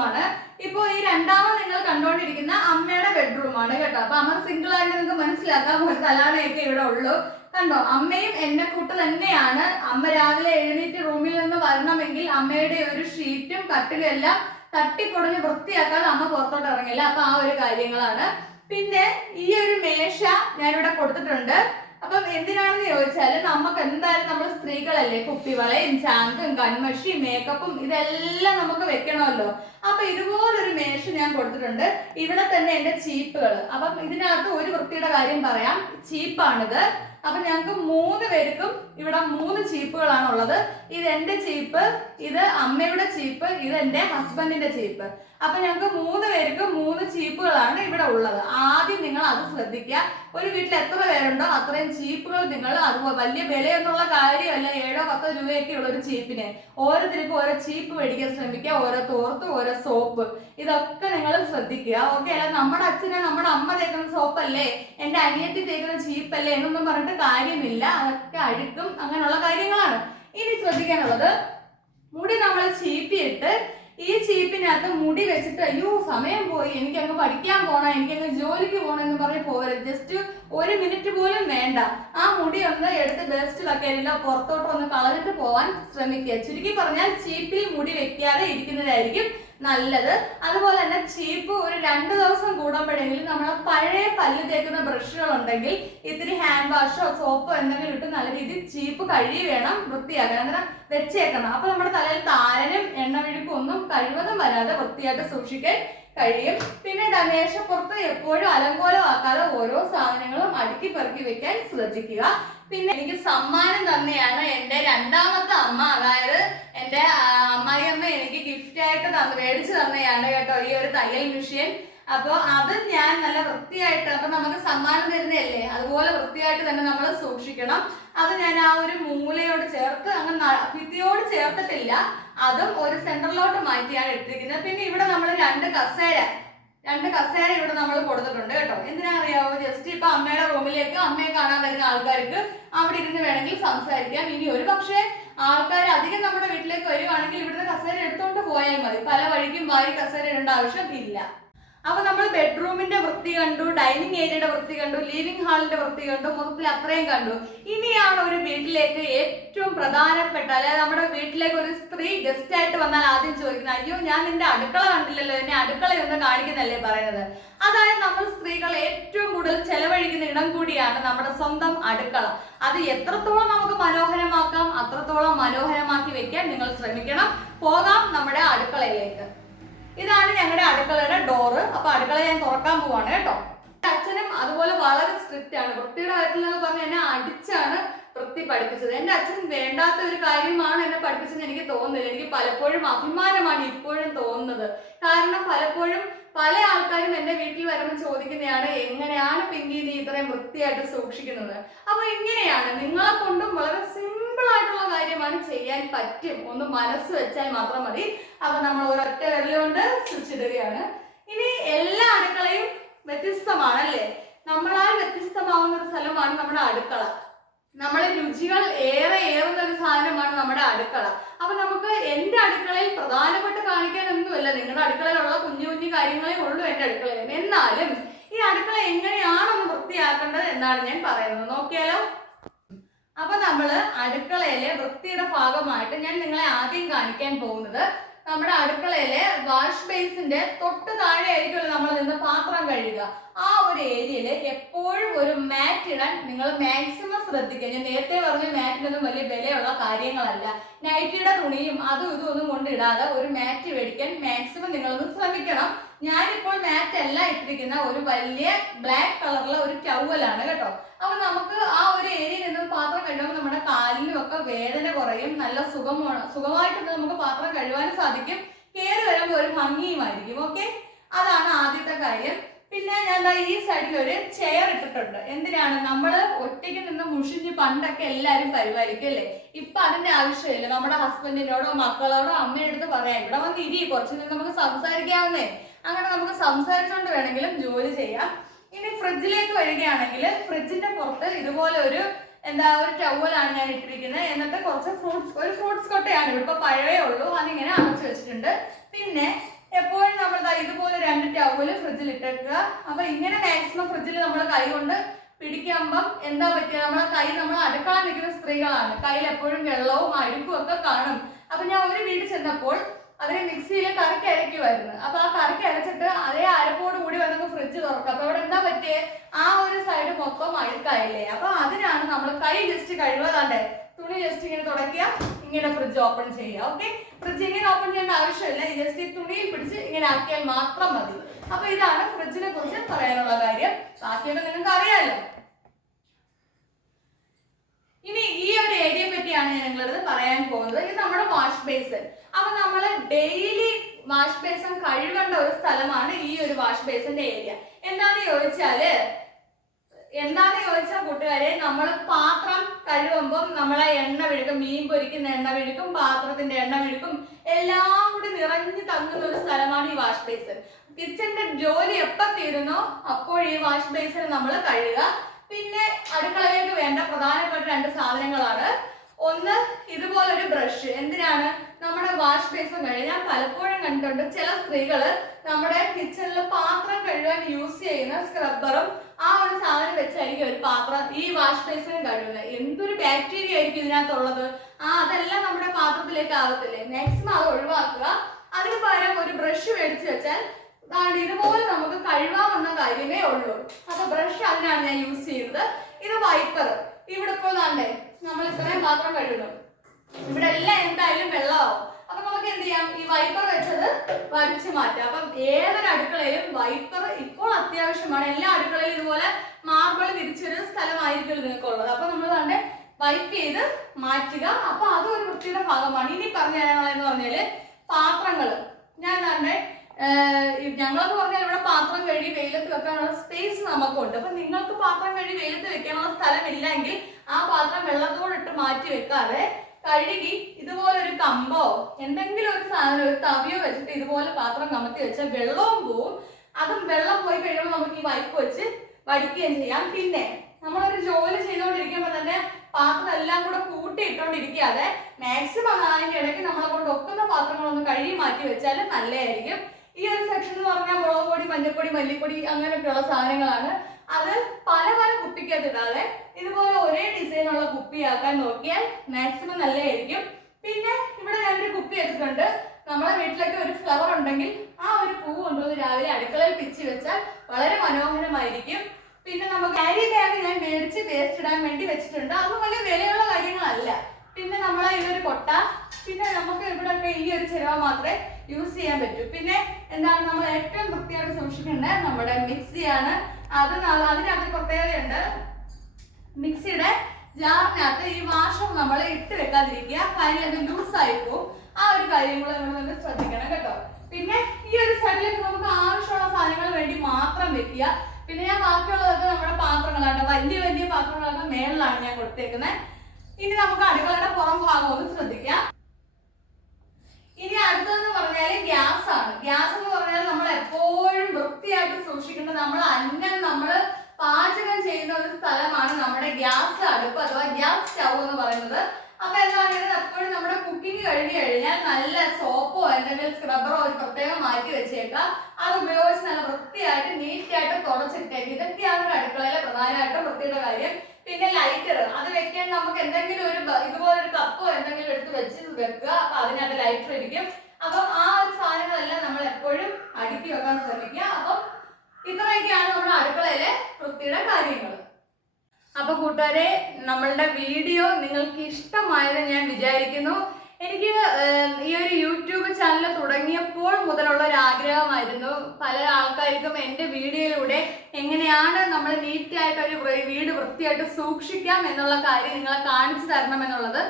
ഇപ്പൊ ഈ രണ്ടാമത് നിങ്ങൾ കണ്ടോണ്ടിരിക്കുന്ന അമ്മയുടെ ബെഡ്റൂം ആണ് കേട്ടോ. അപ്പൊ അമ്മ സിംഗിൾ ആയിട്ട് നിങ്ങൾക്ക് മനസ്സിലാക്കാം ഒരു തലാണയൊക്കെ ഇവിടെ ഉള്ളൂ. കണ്ടോ? അമ്മയും എന്നെ കൂട്ട് തന്നെയാണ്. അമ്മ രാവിലെ എഴുന്നേറ്റ് റൂമിൽ നിന്ന് വരണമെങ്കിൽ അമ്മയുടെ ഒരു ഷീറ്റും കട്ടിലും എല്ലാം തട്ടിക്കൊടഞ്ഞ് വൃത്തിയാക്കാതെ അമ്മ പുറത്തോട്ട് ഇറങ്ങില്ല അപ്പൊ ആ ഒരു കാര്യങ്ങളാണ്. പിന്നെ ഈ ഒരു മേശ ഞാനിവിടെ കൊടുത്തിട്ടുണ്ട്. അപ്പം എന്തിനാണെന്ന് ചോദിച്ചാൽ നമുക്ക് എന്തായാലും നമ്മൾ സ്ത്രീകളല്ലേ കുപ്പിവളയും ചാങ്കും കൺമഷിയും മേക്കപ്പും ഇതെല്ലാം നമുക്ക് വെക്കണമല്ലോ. അപ്പൊ ഇതുപോലൊരു മേശ ഞാൻ കൊടുത്തിട്ടുണ്ട്. ഇവിടെ തന്നെ എന്റെ ചീപ്പുകൾ. അപ്പം ഇതിനകത്ത് ഒരു വൃത്തിയുടെ കാര്യം പറയാം. ചീപ്പാണിത്. അപ്പൊ ഞങ്ങൾക്ക് മൂന്ന് പേർക്കും ഇവിടെ മൂന്ന് ചീപ്പുകളാണ് ഉള്ളത്. ഇത് എന്റെ ചീപ്പ് ഇത് അമ്മയുടെ ചീപ്പ് ഇത് എന്റെ ഹസ്ബൻഡിന്റെ ചീപ്പ്. അപ്പൊ ഞങ്ങൾക്ക് മൂന്ന് പേർക്ക് മൂന്ന് ചീപ്പുകളാണ് ഇവിടെ ഉള്ളത്. ആദ്യം നിങ്ങൾ അത് ശ്രദ്ധിക്കുക. ഒരു വീട്ടിൽ എത്ര പേരുണ്ടോ അത്രയും ചീപ്പുകൾ നിങ്ങൾ അത് വലിയ വിലയൊന്നുള്ള കാര്യമല്ല ഏഴോ പത്തോ രൂപയൊക്കെ ഉള്ള ഒരു ചീപ്പിന്. ഓരോരുത്തർക്കും ഓരോ ചീപ്പ് മേടിക്കാൻ ശ്രമിക്കുക ഓരോ തോർത്ത് ഓരോ സോപ്പ് ഇതൊക്കെ നിങ്ങൾ ശ്രദ്ധിക്കുക. ഓക്കെ അല്ല നമ്മുടെ അച്ഛനെ നമ്മുടെ അമ്മ തേക്കുന്ന സോപ്പല്ലേ എന്റെ അനിയത്തി തേക്കുന്ന ചീപ്പല്ലേ എന്നൊന്നും പറഞ്ഞിട്ട് കാര്യമില്ല. അതൊക്കെ അഴുക്കും. അങ്ങനെയുള്ള കാര്യങ്ങളാണ്. ഇനി ശ്രദ്ധിക്കാനുള്ളത് മുടി നമ്മൾ ചീപ്പിയിട്ട് ഈ ചീപ്പിനകത്ത് മുടി വെച്ചിട്ട് അയ്യോ സമയം പോയി. എനിക്ക് അങ്ങ് പഠിക്കാൻ പോണം. എനിക്ക് അങ്ങ് ജോലിക്ക് പോകണം എന്ന് പറഞ്ഞ് പോകരുത്. ജസ്റ്റ് ഒരു മിനിറ്റ് പോലും വേണ്ട. ആ മുടി ഒന്ന് എടുത്ത് ബെസ്റ്റ് ബക്കറ്റിലോ പുറത്തോട്ടോ ഒന്ന് കളഞ്ഞിട്ട് പോകാൻ ശ്രമിക്കുക. ചുരുക്കി പറഞ്ഞാൽ ചീപ്പിൽ മുടി വെക്കാതെ ഇരിക്കുന്നതായിരിക്കും നല്ലത്. അതുപോലെ തന്നെ ചീപ്പ് ഒരു രണ്ട് ദിവസം കൂടുമ്പോഴെങ്കിലും നമ്മൾ പഴയ പല്ല് തേക്കുന്ന ബ്രഷുകൾ ഉണ്ടെങ്കിൽ ഇത്തിരി ഹാൻഡ് വാഷോ സോപ്പോ എന്തെങ്കിലും ഇട്ട് നല്ല രീതിയിൽ ചീപ്പ് കഴുകി വേണം വൃത്തിയാക്കാൻ. അങ്ങനെ വെച്ചേക്കണം. അപ്പൊ നമ്മുടെ തലയിൽ താരനും എണ്ണമെഴുക്കും ഒന്നും കഴിവതും വരാതെ വൃത്തിയായിട്ട് സൂക്ഷിക്കാൻ കഴിയും. പിന്നെ ഡമേശപ്പുറത്ത് മേശപ്പുറത്ത് എപ്പോഴും അലങ്കോലമാക്കാതെ ഓരോ സാധനങ്ങളും അടുക്കി പെറുക്കി വെക്കാൻ ശ്രദ്ധിക്കുക. പിന്നെ എനിക്ക് സമ്മാനം തന്നെയാണ് എന്റെ രണ്ടാമത്തെ അമ്മ അതായത് എന്റെ അമ്മായിയമ്മ എനിക്ക് ഗിഫ്റ്റ് ആയിട്ട് തന്നു മേടിച്ചു തന്നെയാണ് കേട്ടോ ഈ ഒരു തയ്യൽ മെഷീൻ അപ്പോൾ അത് ഞാൻ നല്ല വൃത്തിയായിട്ട് അപ്പൊ നമുക്ക് സമ്മാനം തരുന്നതല്ലേ? അതുപോലെ വൃത്തിയായിട്ട് തന്നെ നമ്മൾ സൂക്ഷിക്കണം. അത് ഞാൻ ആ ഒരു മൂലയോട് ചേർത്ത് അങ്ങനെ ഭിത്തിയോട് ചേർത്തിട്ടില്ല. അതും ഒരു സെന്ററിലോട്ട് മാറ്റിയാണ് ഇട്ടിരിക്കുന്നത്. പിന്നെ ഇവിടെ നമ്മൾ രണ്ട് കസേര രണ്ട് കസേര ഇവിടെ നമ്മൾ കൊടുത്തിട്ടുണ്ട് കേട്ടോ. എന്തിനാ അറിയാവോ? ജസ്റ്റ് ഇപ്പൊ അമ്മയുടെ റൂമിലേക്ക് അമ്മയെ കാണാൻ വരുന്ന ആൾക്കാർക്ക് അവിടെ ഇരുന്ന് വേണമെങ്കിൽ സംസാരിക്കാം. ഇനി ഒരു പക്ഷേ ആൾക്കാർ അധികം നമ്മുടെ വീട്ടിലേക്ക് വരുവാണെങ്കിൽ ഇവിടുത്തെ കസേര എടുത്തോണ്ട് പോയാൽ മതി. പല വഴിക്കും വാരി കസേര ഇടേണ്ട ആവശ്യം ഇല്ല. അപ്പൊ നമ്മൾ ബെഡ്റൂമിന്റെ വൃത്തി കണ്ടു ഡൈനിങ് ഏരിയയുടെ വൃത്തി കണ്ടു ലിവിംഗ് ഹാളിന്റെ വൃത്തി കണ്ടു മൊത്തത്തിൽ അത്രയും കണ്ടു. ഇനിയാണ് ഒരു വീട്ടിലേക്ക് ഏറ്റവും പ്രധാനപ്പെട്ട അതായത് നമ്മുടെ വീട്ടിലേക്ക് ഒരു സ്ത്രീ ഗസ്റ്റ് ആയിട്ട് വന്നാൽ ആദ്യം ചോദിക്കുന്നത് അയ്യോ ഞാൻ നിന്റെ അടുക്കള കണ്ടില്ലല്ലോ എന്നെ അടുക്കളയൊന്ന് കാണിക്കുന്നല്ലേ പറയുന്നത്? അതായത് നമ്മൾ സ്ത്രീകൾ ഏറ്റവും കൂടുതൽ ചെലവഴിക്കുന്ന ഇടം കൂടിയാണ് നമ്മുടെ സ്വന്തം അടുക്കള. അത് എത്രത്തോളം നമുക്ക് മനോഹരമാക്കാം അത്രത്തോളം മനോഹരമാക്കി വെക്കാൻ നിങ്ങൾ ശ്രമിക്കണം. പോകാം നമ്മുടെ അടുക്കളയിലേക്ക്. ഇതാണ് ഞങ്ങളുടെ അടുക്കളയുടെ ഡോറ് അപ്പൊ അടുക്കള ഞാൻ തുറക്കാൻ പോവാണ് കേട്ടോ. അച്ഛനും അതുപോലെ വളരെ സ്ട്രിക്റ്റ് ആണ്. വൃത്തിയുടെ കാര്യത്തിൽ എന്നൊക്കെ പറഞ്ഞ് എന്നെ അടിച്ചാണ് വൃത്തി പഠിപ്പിച്ചത്. എന്റെ അച്ഛൻ വേണ്ടാത്ത ഒരു കാര്യമാണ് എന്നെ പഠിപ്പിച്ചെന്ന് എനിക്ക് തോന്നുന്നില്ല. എനിക്ക് പലപ്പോഴും അഭിമാനമാണ് ഇപ്പോഴും തോന്നുന്നത്. കാരണം പലപ്പോഴും പല ആൾക്കാരും എന്റെ വീട്ടിൽ വരുമ്പോൾ ചോദിക്കുന്നതാണ് എങ്ങനെയാണ് പിങ്കി നീ ഇത്രയും വൃത്തിയായിട്ട് സൂക്ഷിക്കുന്നത്? അപ്പൊ ഇങ്ങനെയാണ്. നിങ്ങളെ കൊണ്ടും വളരെ സിമ്പിൾ ആയിട്ടുള്ള കാര്യമാണ് ചെയ്യാൻ പറ്റും. ഒന്ന് മനസ്സ് വെച്ചാൽ മാത്രം മതി. അപ്പൊ നമ്മൾ ഒരൊറ്റ വിരലുകൊണ്ട് സ്വിച്ച് ഇനി എല്ലാ അടുക്കളയും വ്യത്യസ്തമാണ് അല്ലേ നമ്മളാൽ വ്യത്യസ്തമാവുന്ന ഒരു സ്ഥലമാണ് നമ്മുടെ അടുക്കള. നമ്മളെ രുചികൾ ഏറെ ഏറുന്ന ഒരു സാധനമാണ് നമ്മുടെ അടുക്കള. അപ്പൊ നമുക്ക് എന്റെ അടുക്കളയിൽ പ്രധാനപ്പെട്ട് കാണിക്കാനൊന്നുമില്ല. നിങ്ങളുടെ അടുക്കളയിലുള്ള കുഞ്ഞു കുഞ്ഞു കാര്യങ്ങളെ ഉള്ളൂ എന്റെ അടുക്കളയിൽ. എന്നാലും ഈ അടുക്കള എങ്ങനെയാണെന്ന് വൃത്തിയാക്കേണ്ടത് എന്നാണ് ഞാൻ പറയുന്നത്. നോക്കിയാലോ? അപ്പൊ നമ്മൾ അടുക്കളയിലെ വൃത്തിയുടെ ഭാഗമായിട്ട് ഞാൻ നിങ്ങളെ ആദ്യം കാണിക്കാൻ പോകുന്നത്. നമ്മുടെ അടുക്കളയിലെ വാഷ് ബേസിന്റെ തൊട്ട് താഴെ ആയിരിക്കുമല്ലോ നമ്മൾ നിന്ന് പാത്രം കഴുകുക. ആ ഒരു ഏരിയയിൽ എപ്പോഴും ഒരു മാറ്റ് ഇടാൻ നിങ്ങൾ മാക്സിമം ശ്രദ്ധിക്കുക. ഞാൻ നേരത്തെ പറഞ്ഞ മാറ്റിനൊന്നും വലിയ വിലയുള്ള കാര്യങ്ങളല്ല. നൈറ്റിയുടെ തുണിയും അതും ഇതും ഒന്നും കൊണ്ടിടാതെ ഒരു മാറ്റ് മേടിക്കാൻ മാക്സിമം നിങ്ങളൊന്ന് ശ്രമിക്കണം. ഞാനിപ്പോൾ മാറ്റ് അല്ല ഇട്ടിരിക്കുന്ന ഒരു വലിയ ബ്ലാക്ക് കളറുള്ള ഒരു ടവലാണ് കേട്ടോ. അപ്പൊ നമുക്ക് ആ ഒരു ഏരിയയിൽ നിന്നും പാത്രം കഴുകുമ്പോൾ നമ്മുടെ കാലിനും ഒക്കെ വേദന കുറയും. നല്ല സുഖമാണ് സുഖമായിട്ട് നമുക്ക് പാത്രം കഴുകാനും സാധിക്കും. കയറി വരുമ്പോൾ ഒരു ഭംഗിയുമായിരിക്കും. ഓക്കെ അതാണ് ആദ്യത്തെ കാര്യം. പിന്നെ ഞാൻ ഈ സൈഡിൽ ഒരു ചെയർ ഇട്ടിട്ടുണ്ട്. എന്തിനാണ്? നമ്മൾ ഒറ്റയ്ക്ക് നിന്ന് മുഷിഞ്ഞ് പണ്ടൊക്കെ എല്ലാവരും പരിപാലിക്കും അല്ലേ? ഇപ്പൊ അതിന്റെ ആവശ്യമില്ല. നമ്മുടെ ഹസ്ബൻഡിനോടോ മക്കളോടോ അമ്മയെടുത്ത് പറയാം. ഇവിടെ വന്ന് ഇരി കുറച്ച് നിന്ന് നമുക്ക് സംസാരിക്കാവുന്നേ. അങ്ങനെ നമുക്ക് സംസാരിച്ചുകൊണ്ട് വേണമെങ്കിലും ജോലി ചെയ്യാം. ഇനി ഫ്രിഡ്ജിലേക്ക് വരികയാണെങ്കിൽ ഫ്രിഡ്ജിന്റെ പുറത്ത് ഇതുപോലെ ഒരു എന്താ ഒരു ടവലാണ് ഞാൻ ഇട്ടിരിക്കുന്നത്. എന്നിട്ട് കുറച്ച് ഫ്രൂട്ട്സ് ഒരു ഫ്രൂട്ട്സ് കൊട്ടയാണ്. ഇപ്പൊ പഴയേ ഉള്ളൂ. അതിങ്ങനെ അടച്ചു വെച്ചിട്ടുണ്ട്. പിന്നെ എപ്പോഴും നമ്മൾ ഇതുപോലെ രണ്ട് ടവൽ ഫ്രിഡ്ജിൽ ഇട്ടേക്കുക. അപ്പൊ ഇങ്ങനെ മാക്സിമം ഫ്രിഡ്ജിൽ നമ്മൾ കൈ കൊണ്ട് പിടിക്കുമ്പം എന്താ പറ്റുക നമ്മളെ കൈ നമ്മൾ അടുക്കാൻ നിൽക്കുന്ന സ്ത്രീകളാണ്. കയ്യിൽ എപ്പോഴും വെള്ളവും അഴുക്കും ഒക്കെ കാണും. അപ്പൊ ഞാൻ ഒരു വീട്ടിൽ ചെന്നപ്പോൾ അതിനെ മിക്സിയിൽ കറക്കി അരയ്ക്കുമായിരുന്നു അപ്പൊ ആ കറക്കി അരച്ചിട്ട് അതേ അരപ്പോട് കൂടി വന്നു ഫ്രിഡ്ജ് തുറക്കും. അപ്പൊ അവിടെ എന്താ പറ്റിയേ? ആ ഒരു സൈഡ് മൊത്തം അഴുക്കായില്ലേ? അപ്പൊ അതിനാണ് നമ്മൾ കൈ ജസ്റ്റ് കഴിവാതാണ്ടേ തുണി ജസ്റ്റ് ഇങ്ങനെ തുടക്കുക ഇങ്ങനെ ഫ്രിഡ്ജ് ഓപ്പൺ ചെയ്യുക ഓക്കെ ഫ്രിഡ്ജ് ഇങ്ങനെ ഓപ്പൺ ചെയ്യേണ്ട ആവശ്യമില്ല. ജസ്റ്റ് ഈ തുണിയിൽ പിടിച്ച് ഇങ്ങനെ ആക്കിയാൽ മാത്രം മതി. അപ്പൊ ഇതാണ് ഫ്രിഡ്ജിനെ കുറിച്ച് പറയാനുള്ള കാര്യം. ബാക്കിയൊക്കെ നിങ്ങൾക്ക് അറിയാലോ. ഇനി ഈ ഒരു ഏരിയയെ പറ്റിയാണ് ഞാൻ നിങ്ങളത് പറയാൻ പോകുന്നത്. ഇത് നമ്മുടെ വാഷ് ബേസൺ അപ്പൊ നമ്മൾ ഡെയിലി വാഷ് ബേസൺ കഴുകേണ്ട ഒരു സ്ഥലമാണ് ഈ ഒരു വാഷ് ബേസിന്റെ ഏരിയ എന്താണെന്ന് ചോദിച്ചാൽ എന്താന്ന് ചോദിച്ചാൽ കൂട്ടുകാരെ നമ്മൾ പാത്രം കഴുകുമ്പം നമ്മളെ എണ്ണ വിഴുക്കും മീൻ പൊരിക്കുന്ന എണ്ണ വിഴുക്കും പാത്രത്തിന്റെ എണ്ണ വിഴുക്കും എല്ലാം കൂടി നിറഞ്ഞു തങ്ങുന്ന ഒരു സ്ഥലമാണ് ഈ വാഷ് ബേസൺ കിച്ചന്റെ ജോലി എപ്പ തീരുന്നോ അപ്പോൾ ഈ വാഷ് ബേസിന് നമ്മൾ കഴുകുക. പിന്നെ അടുക്കളയിലേക്ക് വേണ്ട പ്രധാനപ്പെട്ട രണ്ട് സാധനങ്ങളാണ്. ഒന്ന് ഇതുപോലൊരു ബ്രഷ്. എന്തിനാണ്? നമ്മുടെ വാഷ് ബേസിൻ കഴുകി ഞാൻ പലപ്പോഴും കണ്ടിട്ടുണ്ട് ചില സ്ത്രീകൾ നമ്മുടെ കിച്ചണിൽ പാത്രം കഴുകാൻ യൂസ് ചെയ്യുന്ന സ്ക്രബ്ബറും ആ ഒരു സാധനം വെച്ചായിരിക്കും ഒരു പാത്രം ഈ വാഷ് ബേസിന് കഴുകുന്നത് എന്തൊരു ബാക്ടീരിയ ആയിരിക്കും ഇതിനകത്തുള്ളത്? ആ അതെല്ലാം നമ്മുടെ പാത്രത്തിലേക്ക് ആവത്തില്ലേ? മാക്സിമം അത് ഒഴിവാക്കുക. അതിന് പകരം ഒരു ബ്രഷ് മേടിച്ച് വെച്ചാൽ ഇതുപോലെ നമുക്ക് കഴുകാമെന്ന കാര്യമേ ഉള്ളൂ. അപ്പൊ ബ്രഷ് അതിനാണ് ഞാൻ യൂസ് ചെയ്യുന്നത്. ഇത് വൈപ്പർ ഇവിടെ ഇപ്പോൾ നമ്മൾ ഇത്രയും പാത്രം കഴുകുന്നു. ഇവിടെ എല്ലാം എന്തായാലും വെള്ളമാവും. അപ്പൊ നമുക്ക് എന്ത് ചെയ്യാം? ഈ വൈപ്പർ വെച്ചത് വലിച്ചു മാറ്റാം അപ്പം ഏതൊരു അടുക്കളയിലും വൈപ്പർ ഇപ്പോൾ അത്യാവശ്യമാണ്. എല്ലാ അടുക്കളയിലും ഇതുപോലെ മാർബിൾ വിരിച്ചൊരു സ്ഥലമായിരിക്കും നിങ്ങൾക്കുള്ളത്. അപ്പൊ നമ്മൾ തന്നെ വൈപ്പ് ചെയ്ത് മാറ്റുക. അപ്പൊ അതും ഒരു വൃത്തിയുടെ ഭാഗമാണ്. ഇനി പറഞ്ഞു തരാനുള്ളതെന്ന് പറഞ്ഞാൽ പാത്രങ്ങൾ ഞാൻ തന്നെ ഞങ്ങളെന്ന് പറഞ്ഞാൽ ഇവിടെ പാത്രം കഴുകി വെയിലത്ത് വെക്കാനുള്ള സ്പേസ് നമുക്കുണ്ട്. അപ്പൊ നിങ്ങൾക്ക് പാത്രം കഴുകി വെയിലത്ത് വെക്കാനുള്ള സ്ഥലമില്ലെങ്കിൽ ആ പാത്രം വെള്ളത്തോടിട്ട് മാറ്റി വെക്കാതെ കഴുകി ഇതുപോലെ ഒരു കമ്പോ എന്തെങ്കിലും ഒരു സാധനം ഒരു തവിയോ വെച്ചിട്ട് ഇതുപോലെ പാത്രം കമത്തി വെച്ചാൽ വെള്ളവും പോവും. അതും വെള്ളം പോയി കഴിയുമ്പോൾ നമുക്ക് ഈ വൈപ്പ് വെച്ച് വടിക്കുകയും ചെയ്യാം. പിന്നെ നമ്മളൊരു ജോലി ചെയ്തുകൊണ്ടിരിക്കുമ്പോൾ തന്നെ പാത്രം എല്ലാം കൂടെ കൂട്ടി ഇട്ടുകൊണ്ടിരിക്കാതെ മാക്സിമം അതിന്റെ ഇടയ്ക്ക് നമ്മളെ കൊണ്ട് ഒക്കുന്ന പാത്രങ്ങളൊന്ന് കഴുകി മാറ്റി വെച്ചാൽ നല്ലതായിരിക്കും. ഈ ഒരു സെക്ഷൻ എന്ന് പറഞ്ഞാൽ മുളക് പൊടി മഞ്ഞൾപ്പൊടി മല്ലിപ്പൊടി അങ്ങനെയൊക്കെയുള്ള സാധനങ്ങളാണ് അത് പല പല കുപ്പിക്കകത്ത് ഇടാതെ ഇതുപോലെ ഒരേ ഡിസൈനുള്ള കുപ്പിയാക്കാൻ നോക്കിയാൽ മാക്സിമം നല്ലതായിരിക്കും. പിന്നെ ഇവിടെ ഞാനൊരു കുപ്പി വെച്ചിട്ടുണ്ട്. നമ്മുടെ വീട്ടിലൊക്കെ ഒരു ഫ്ലവർ ഉണ്ടെങ്കിൽ ആ ഒരു പൂ കൊണ്ടുവന്ന് രാവിലെ അടുക്കളയിൽ പിച്ച് വെച്ചാൽ വളരെ മനോഹരമായിരിക്കും. പിന്നെ നമുക്ക് കാരി ബാഗ് ഞാൻ മേടിച്ച് വേസ്റ്റ് ഇടാൻ വേണ്ടി വെച്ചിട്ടുണ്ട്. അതൊന്നും വലിയ വിലയുള്ള കാര്യങ്ങളല്ല. പിന്നെ നമ്മളെ ഇതൊരു കൊട്ട പിന്നെ നമുക്ക് ഇവിടെയൊക്കെ ഈ ഒരു ചെരുവ മാത്രമേ യൂസ് ചെയ്യാൻ പറ്റൂ. പിന്നെ എന്താണ് നമ്മൾ ഏറ്റവും വൃത്തിയായിട്ട് സൂക്ഷിക്കേണ്ടത്? നമ്മുടെ മിക്സിയാണ് അത് അതിനകത്ത് പ്രത്യേകതയുണ്ട് മിക്സിയുടെ ജാറിനകത്ത് ഈ വാഷം നമ്മൾ ഇട്ട് വെക്കാതിരിക്കുക. കാര്യം അത് ലൂസ് ആയി പോകും ആ ഒരു കാര്യം കൂടെ നമ്മൾ ഒന്ന് ശ്രദ്ധിക്കണം കേട്ടോ. പിന്നെ ഈ ഒരു സൈഡിലേക്ക് നമുക്ക് ആവശ്യമുള്ള സാധനങ്ങൾ വേണ്ടി മാത്രം വെക്കുക. പിന്നെ ഞാൻ ബാക്കിയുള്ളതൊക്കെ നമ്മുടെ പാത്രങ്ങളാണ്. വലിയ വലിയ പാത്രങ്ങളൊക്കെ മേളിലാണ് ഞാൻ കൊടുത്തേക്കുന്നത്. ഇനി നമുക്ക് അടുക്കളയുടെ പുറം ഭാഗം ഒന്ന് ശ്രദ്ധിക്കാം. ഇനി അടുത്തതെന്ന് പറഞ്ഞാൽ ഗ്യാസ് ആണ് ഗ്യാസ് എന്ന് പറഞ്ഞാൽ നമ്മൾ എപ്പോഴും വൃത്തിയായിട്ട് സൂക്ഷിക്കേണ്ടത് നമ്മൾ അന്നം നമ്മൾ പാചകം ചെയ്യുന്ന ഒരു സ്ഥലമാണ് നമ്മുടെ ഗ്യാസ് അടുപ്പ് അഥവാ ഗ്യാസ് സ്റ്റൗ എന്ന് പറയുന്നത്. അപ്പൊ എന്താ പറയുന്നത്? എപ്പോഴും നമ്മുടെ കുക്കിംഗ് കഴിഞ്ഞു കഴിഞ്ഞാൽ നല്ല സോപ്പോ എന്തെങ്കിലും സ്ക്രബറോ ഒരു പ്രത്യേകം മാറ്റി വെച്ചേക്കാം അത് ഉപയോഗിച്ച് നല്ല വൃത്തിയായിട്ട് നീറ്റായിട്ട് തുടച്ചിട്ടേക്ക് ഇതൊക്കെയാണ് ഒരു അടുക്കളയിലെ പ്രധാനമായിട്ടും വൃത്തിയുടെ കാര്യം. പിന്നെ ലൈറ്റർ അത് വെക്കാൻ നമുക്ക് എന്തെങ്കിലും ഒരു ഇതുപോലെ ഒരു കപ്പോ എന്തെങ്കിലും എടുത്ത് വെച്ച് വെക്കുക. അപ്പൊ അതിനകത്ത് ലൈറ്റർ ഇരിക്കും. അപ്പം ആ ഒരു സാധനങ്ങളെല്ലാം നമ്മൾ എപ്പോഴും അടുക്കി വെക്കാൻ ശ്രമിക്കുക. അപ്പം ഇത്രയൊക്കെയാണ് നമ്മുടെ അടുക്കളയിലെ വൃത്തിയുടെ കാര്യങ്ങൾ അപ്പൊ കൂട്ടുകാരെ നമ്മളുടെ വീഡിയോ നിങ്ങൾക്ക് ഇഷ്ടമായത് ഞാൻ വിചാരിക്കുന്നു. എനിക്ക് ഈ ഒരു യൂട്യൂബ് ചാനൽ തുടങ്ങിയപ്പോൾ മുതലുള്ള ഒരു ആഗ്രഹമായിരുന്നു. പല ആൾക്കാർക്കും എന്റെ വീഡിയോയിലൂടെ എങ്ങനെയാണ് നമ്മൾ നീറ്റായിട്ട് ഒരു വീട് വൃത്തിയായിട്ട് സൂക്ഷിക്കാം എന്നുള്ള കാര്യം നിങ്ങളെ കാണിച്ചു തരണം എന്നുള്ളത്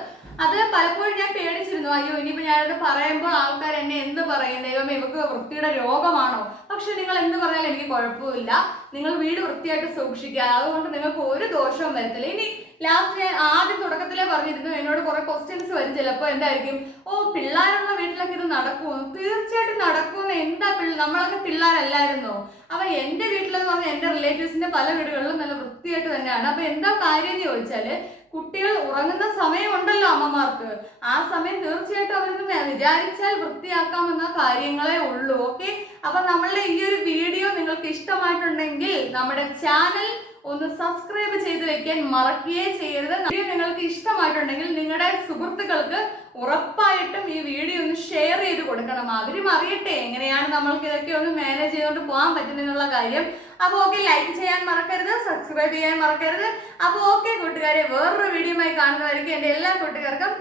അത് പലപ്പോഴും ഞാൻ പേടിച്ചിരുന്നു. അയ്യോ ഇനിയിപ്പോ ഞാനത് പറയുമ്പോൾ ആൾക്കാർ എന്നെ എന്ത് പറയും? ദൈവം ഇവക്ക് വൃത്തിയുടെ രോഗമാണോ? പക്ഷെ നിങ്ങൾ എന്ത് പറഞ്ഞാലും എനിക്ക് കുഴപ്പമില്ല. നിങ്ങൾ വീട് വൃത്തിയായിട്ട് സൂക്ഷിക്കുക. അതുകൊണ്ട് നിങ്ങൾക്ക് ഒരു ദോഷവും വരത്തില്ല. ഇനി ലാസ്റ്റ് ഞാൻ ആദ്യം തുടക്കത്തിലേ പറഞ്ഞിരുന്നു. എന്നോട് കുറെ ക്വസ്റ്റ്യൻസ് വരും. ചിലപ്പോൾ എന്തായിരിക്കും? ഓ പിള്ളേരുള്ള വീട്ടിലൊക്കെ ഇത് നടക്കുമോ തീർച്ചയായിട്ടും നടക്കുമെന്ന് എന്താ പിള്ള? നമ്മളൊക്കെ പിള്ളേരല്ലായിരുന്നോ? അപ്പൊ എന്റെ വീട്ടിലെന്ന് പറഞ്ഞാൽ എന്റെ റിലേറ്റീവ്സിന്റെ പല വീടുകളിലും നല്ല വൃത്തിയായിട്ട് തന്നെയാണ്. അപ്പൊ എന്താ കാര്യം എന്ന് ചോദിച്ചാൽ കുട്ടികൾ ഉറങ്ങുന്ന സമയമുണ്ടല്ലോ അമ്മമാർക്ക്. ആ സമയം തീർച്ചയായിട്ടും അവരൊന്ന് വിചാരിച്ചാൽ വൃത്തിയാക്കാമെന്ന കാര്യങ്ങളെ ഉള്ളൂ ഓക്കെ? അപ്പൊ നമ്മളുടെ ഈ ഒരു വീഡിയോ നിങ്ങൾക്ക് ഇഷ്ടമായിട്ടുണ്ടെങ്കിൽ നമ്മുടെ ചാനൽ ഒന്ന് സബ്സ്ക്രൈബ് ചെയ്ത് വെക്കാൻ മറക്കുകയേ ചെയ്യരുത്. നിങ്ങൾക്ക് ഇഷ്ടമായിട്ടുണ്ടെങ്കിൽ നിങ്ങളുടെ സുഹൃത്തുക്കൾക്ക് ഉറപ്പായിട്ടും ഈ വീഡിയോ ഒന്ന് ഷെയർ ചെയ്ത് കൊടുക്കണം. അവരും അറിയട്ടെ എങ്ങനെയാണ് നമ്മൾക്ക് ഇതൊക്കെ ഒന്ന് മാനേജ് ചെയ്തുകൊണ്ട് പോകാൻ പറ്റുന്നെന്നുള്ള കാര്യം. അപ്പോൾ ഓക്കെ ലൈക്ക് ചെയ്യാൻ മറക്കരുത് സബ്സ്ക്രൈബ് ചെയ്യാൻ മറക്കരുത്. അപ്പോൾ ഓക്കെ കൂട്ടുകാരെ വേറൊരു ആയി കാണുന്നതായിരിക്കും എന്റെ എല്ലാ കൂട്ടുകാർക്കും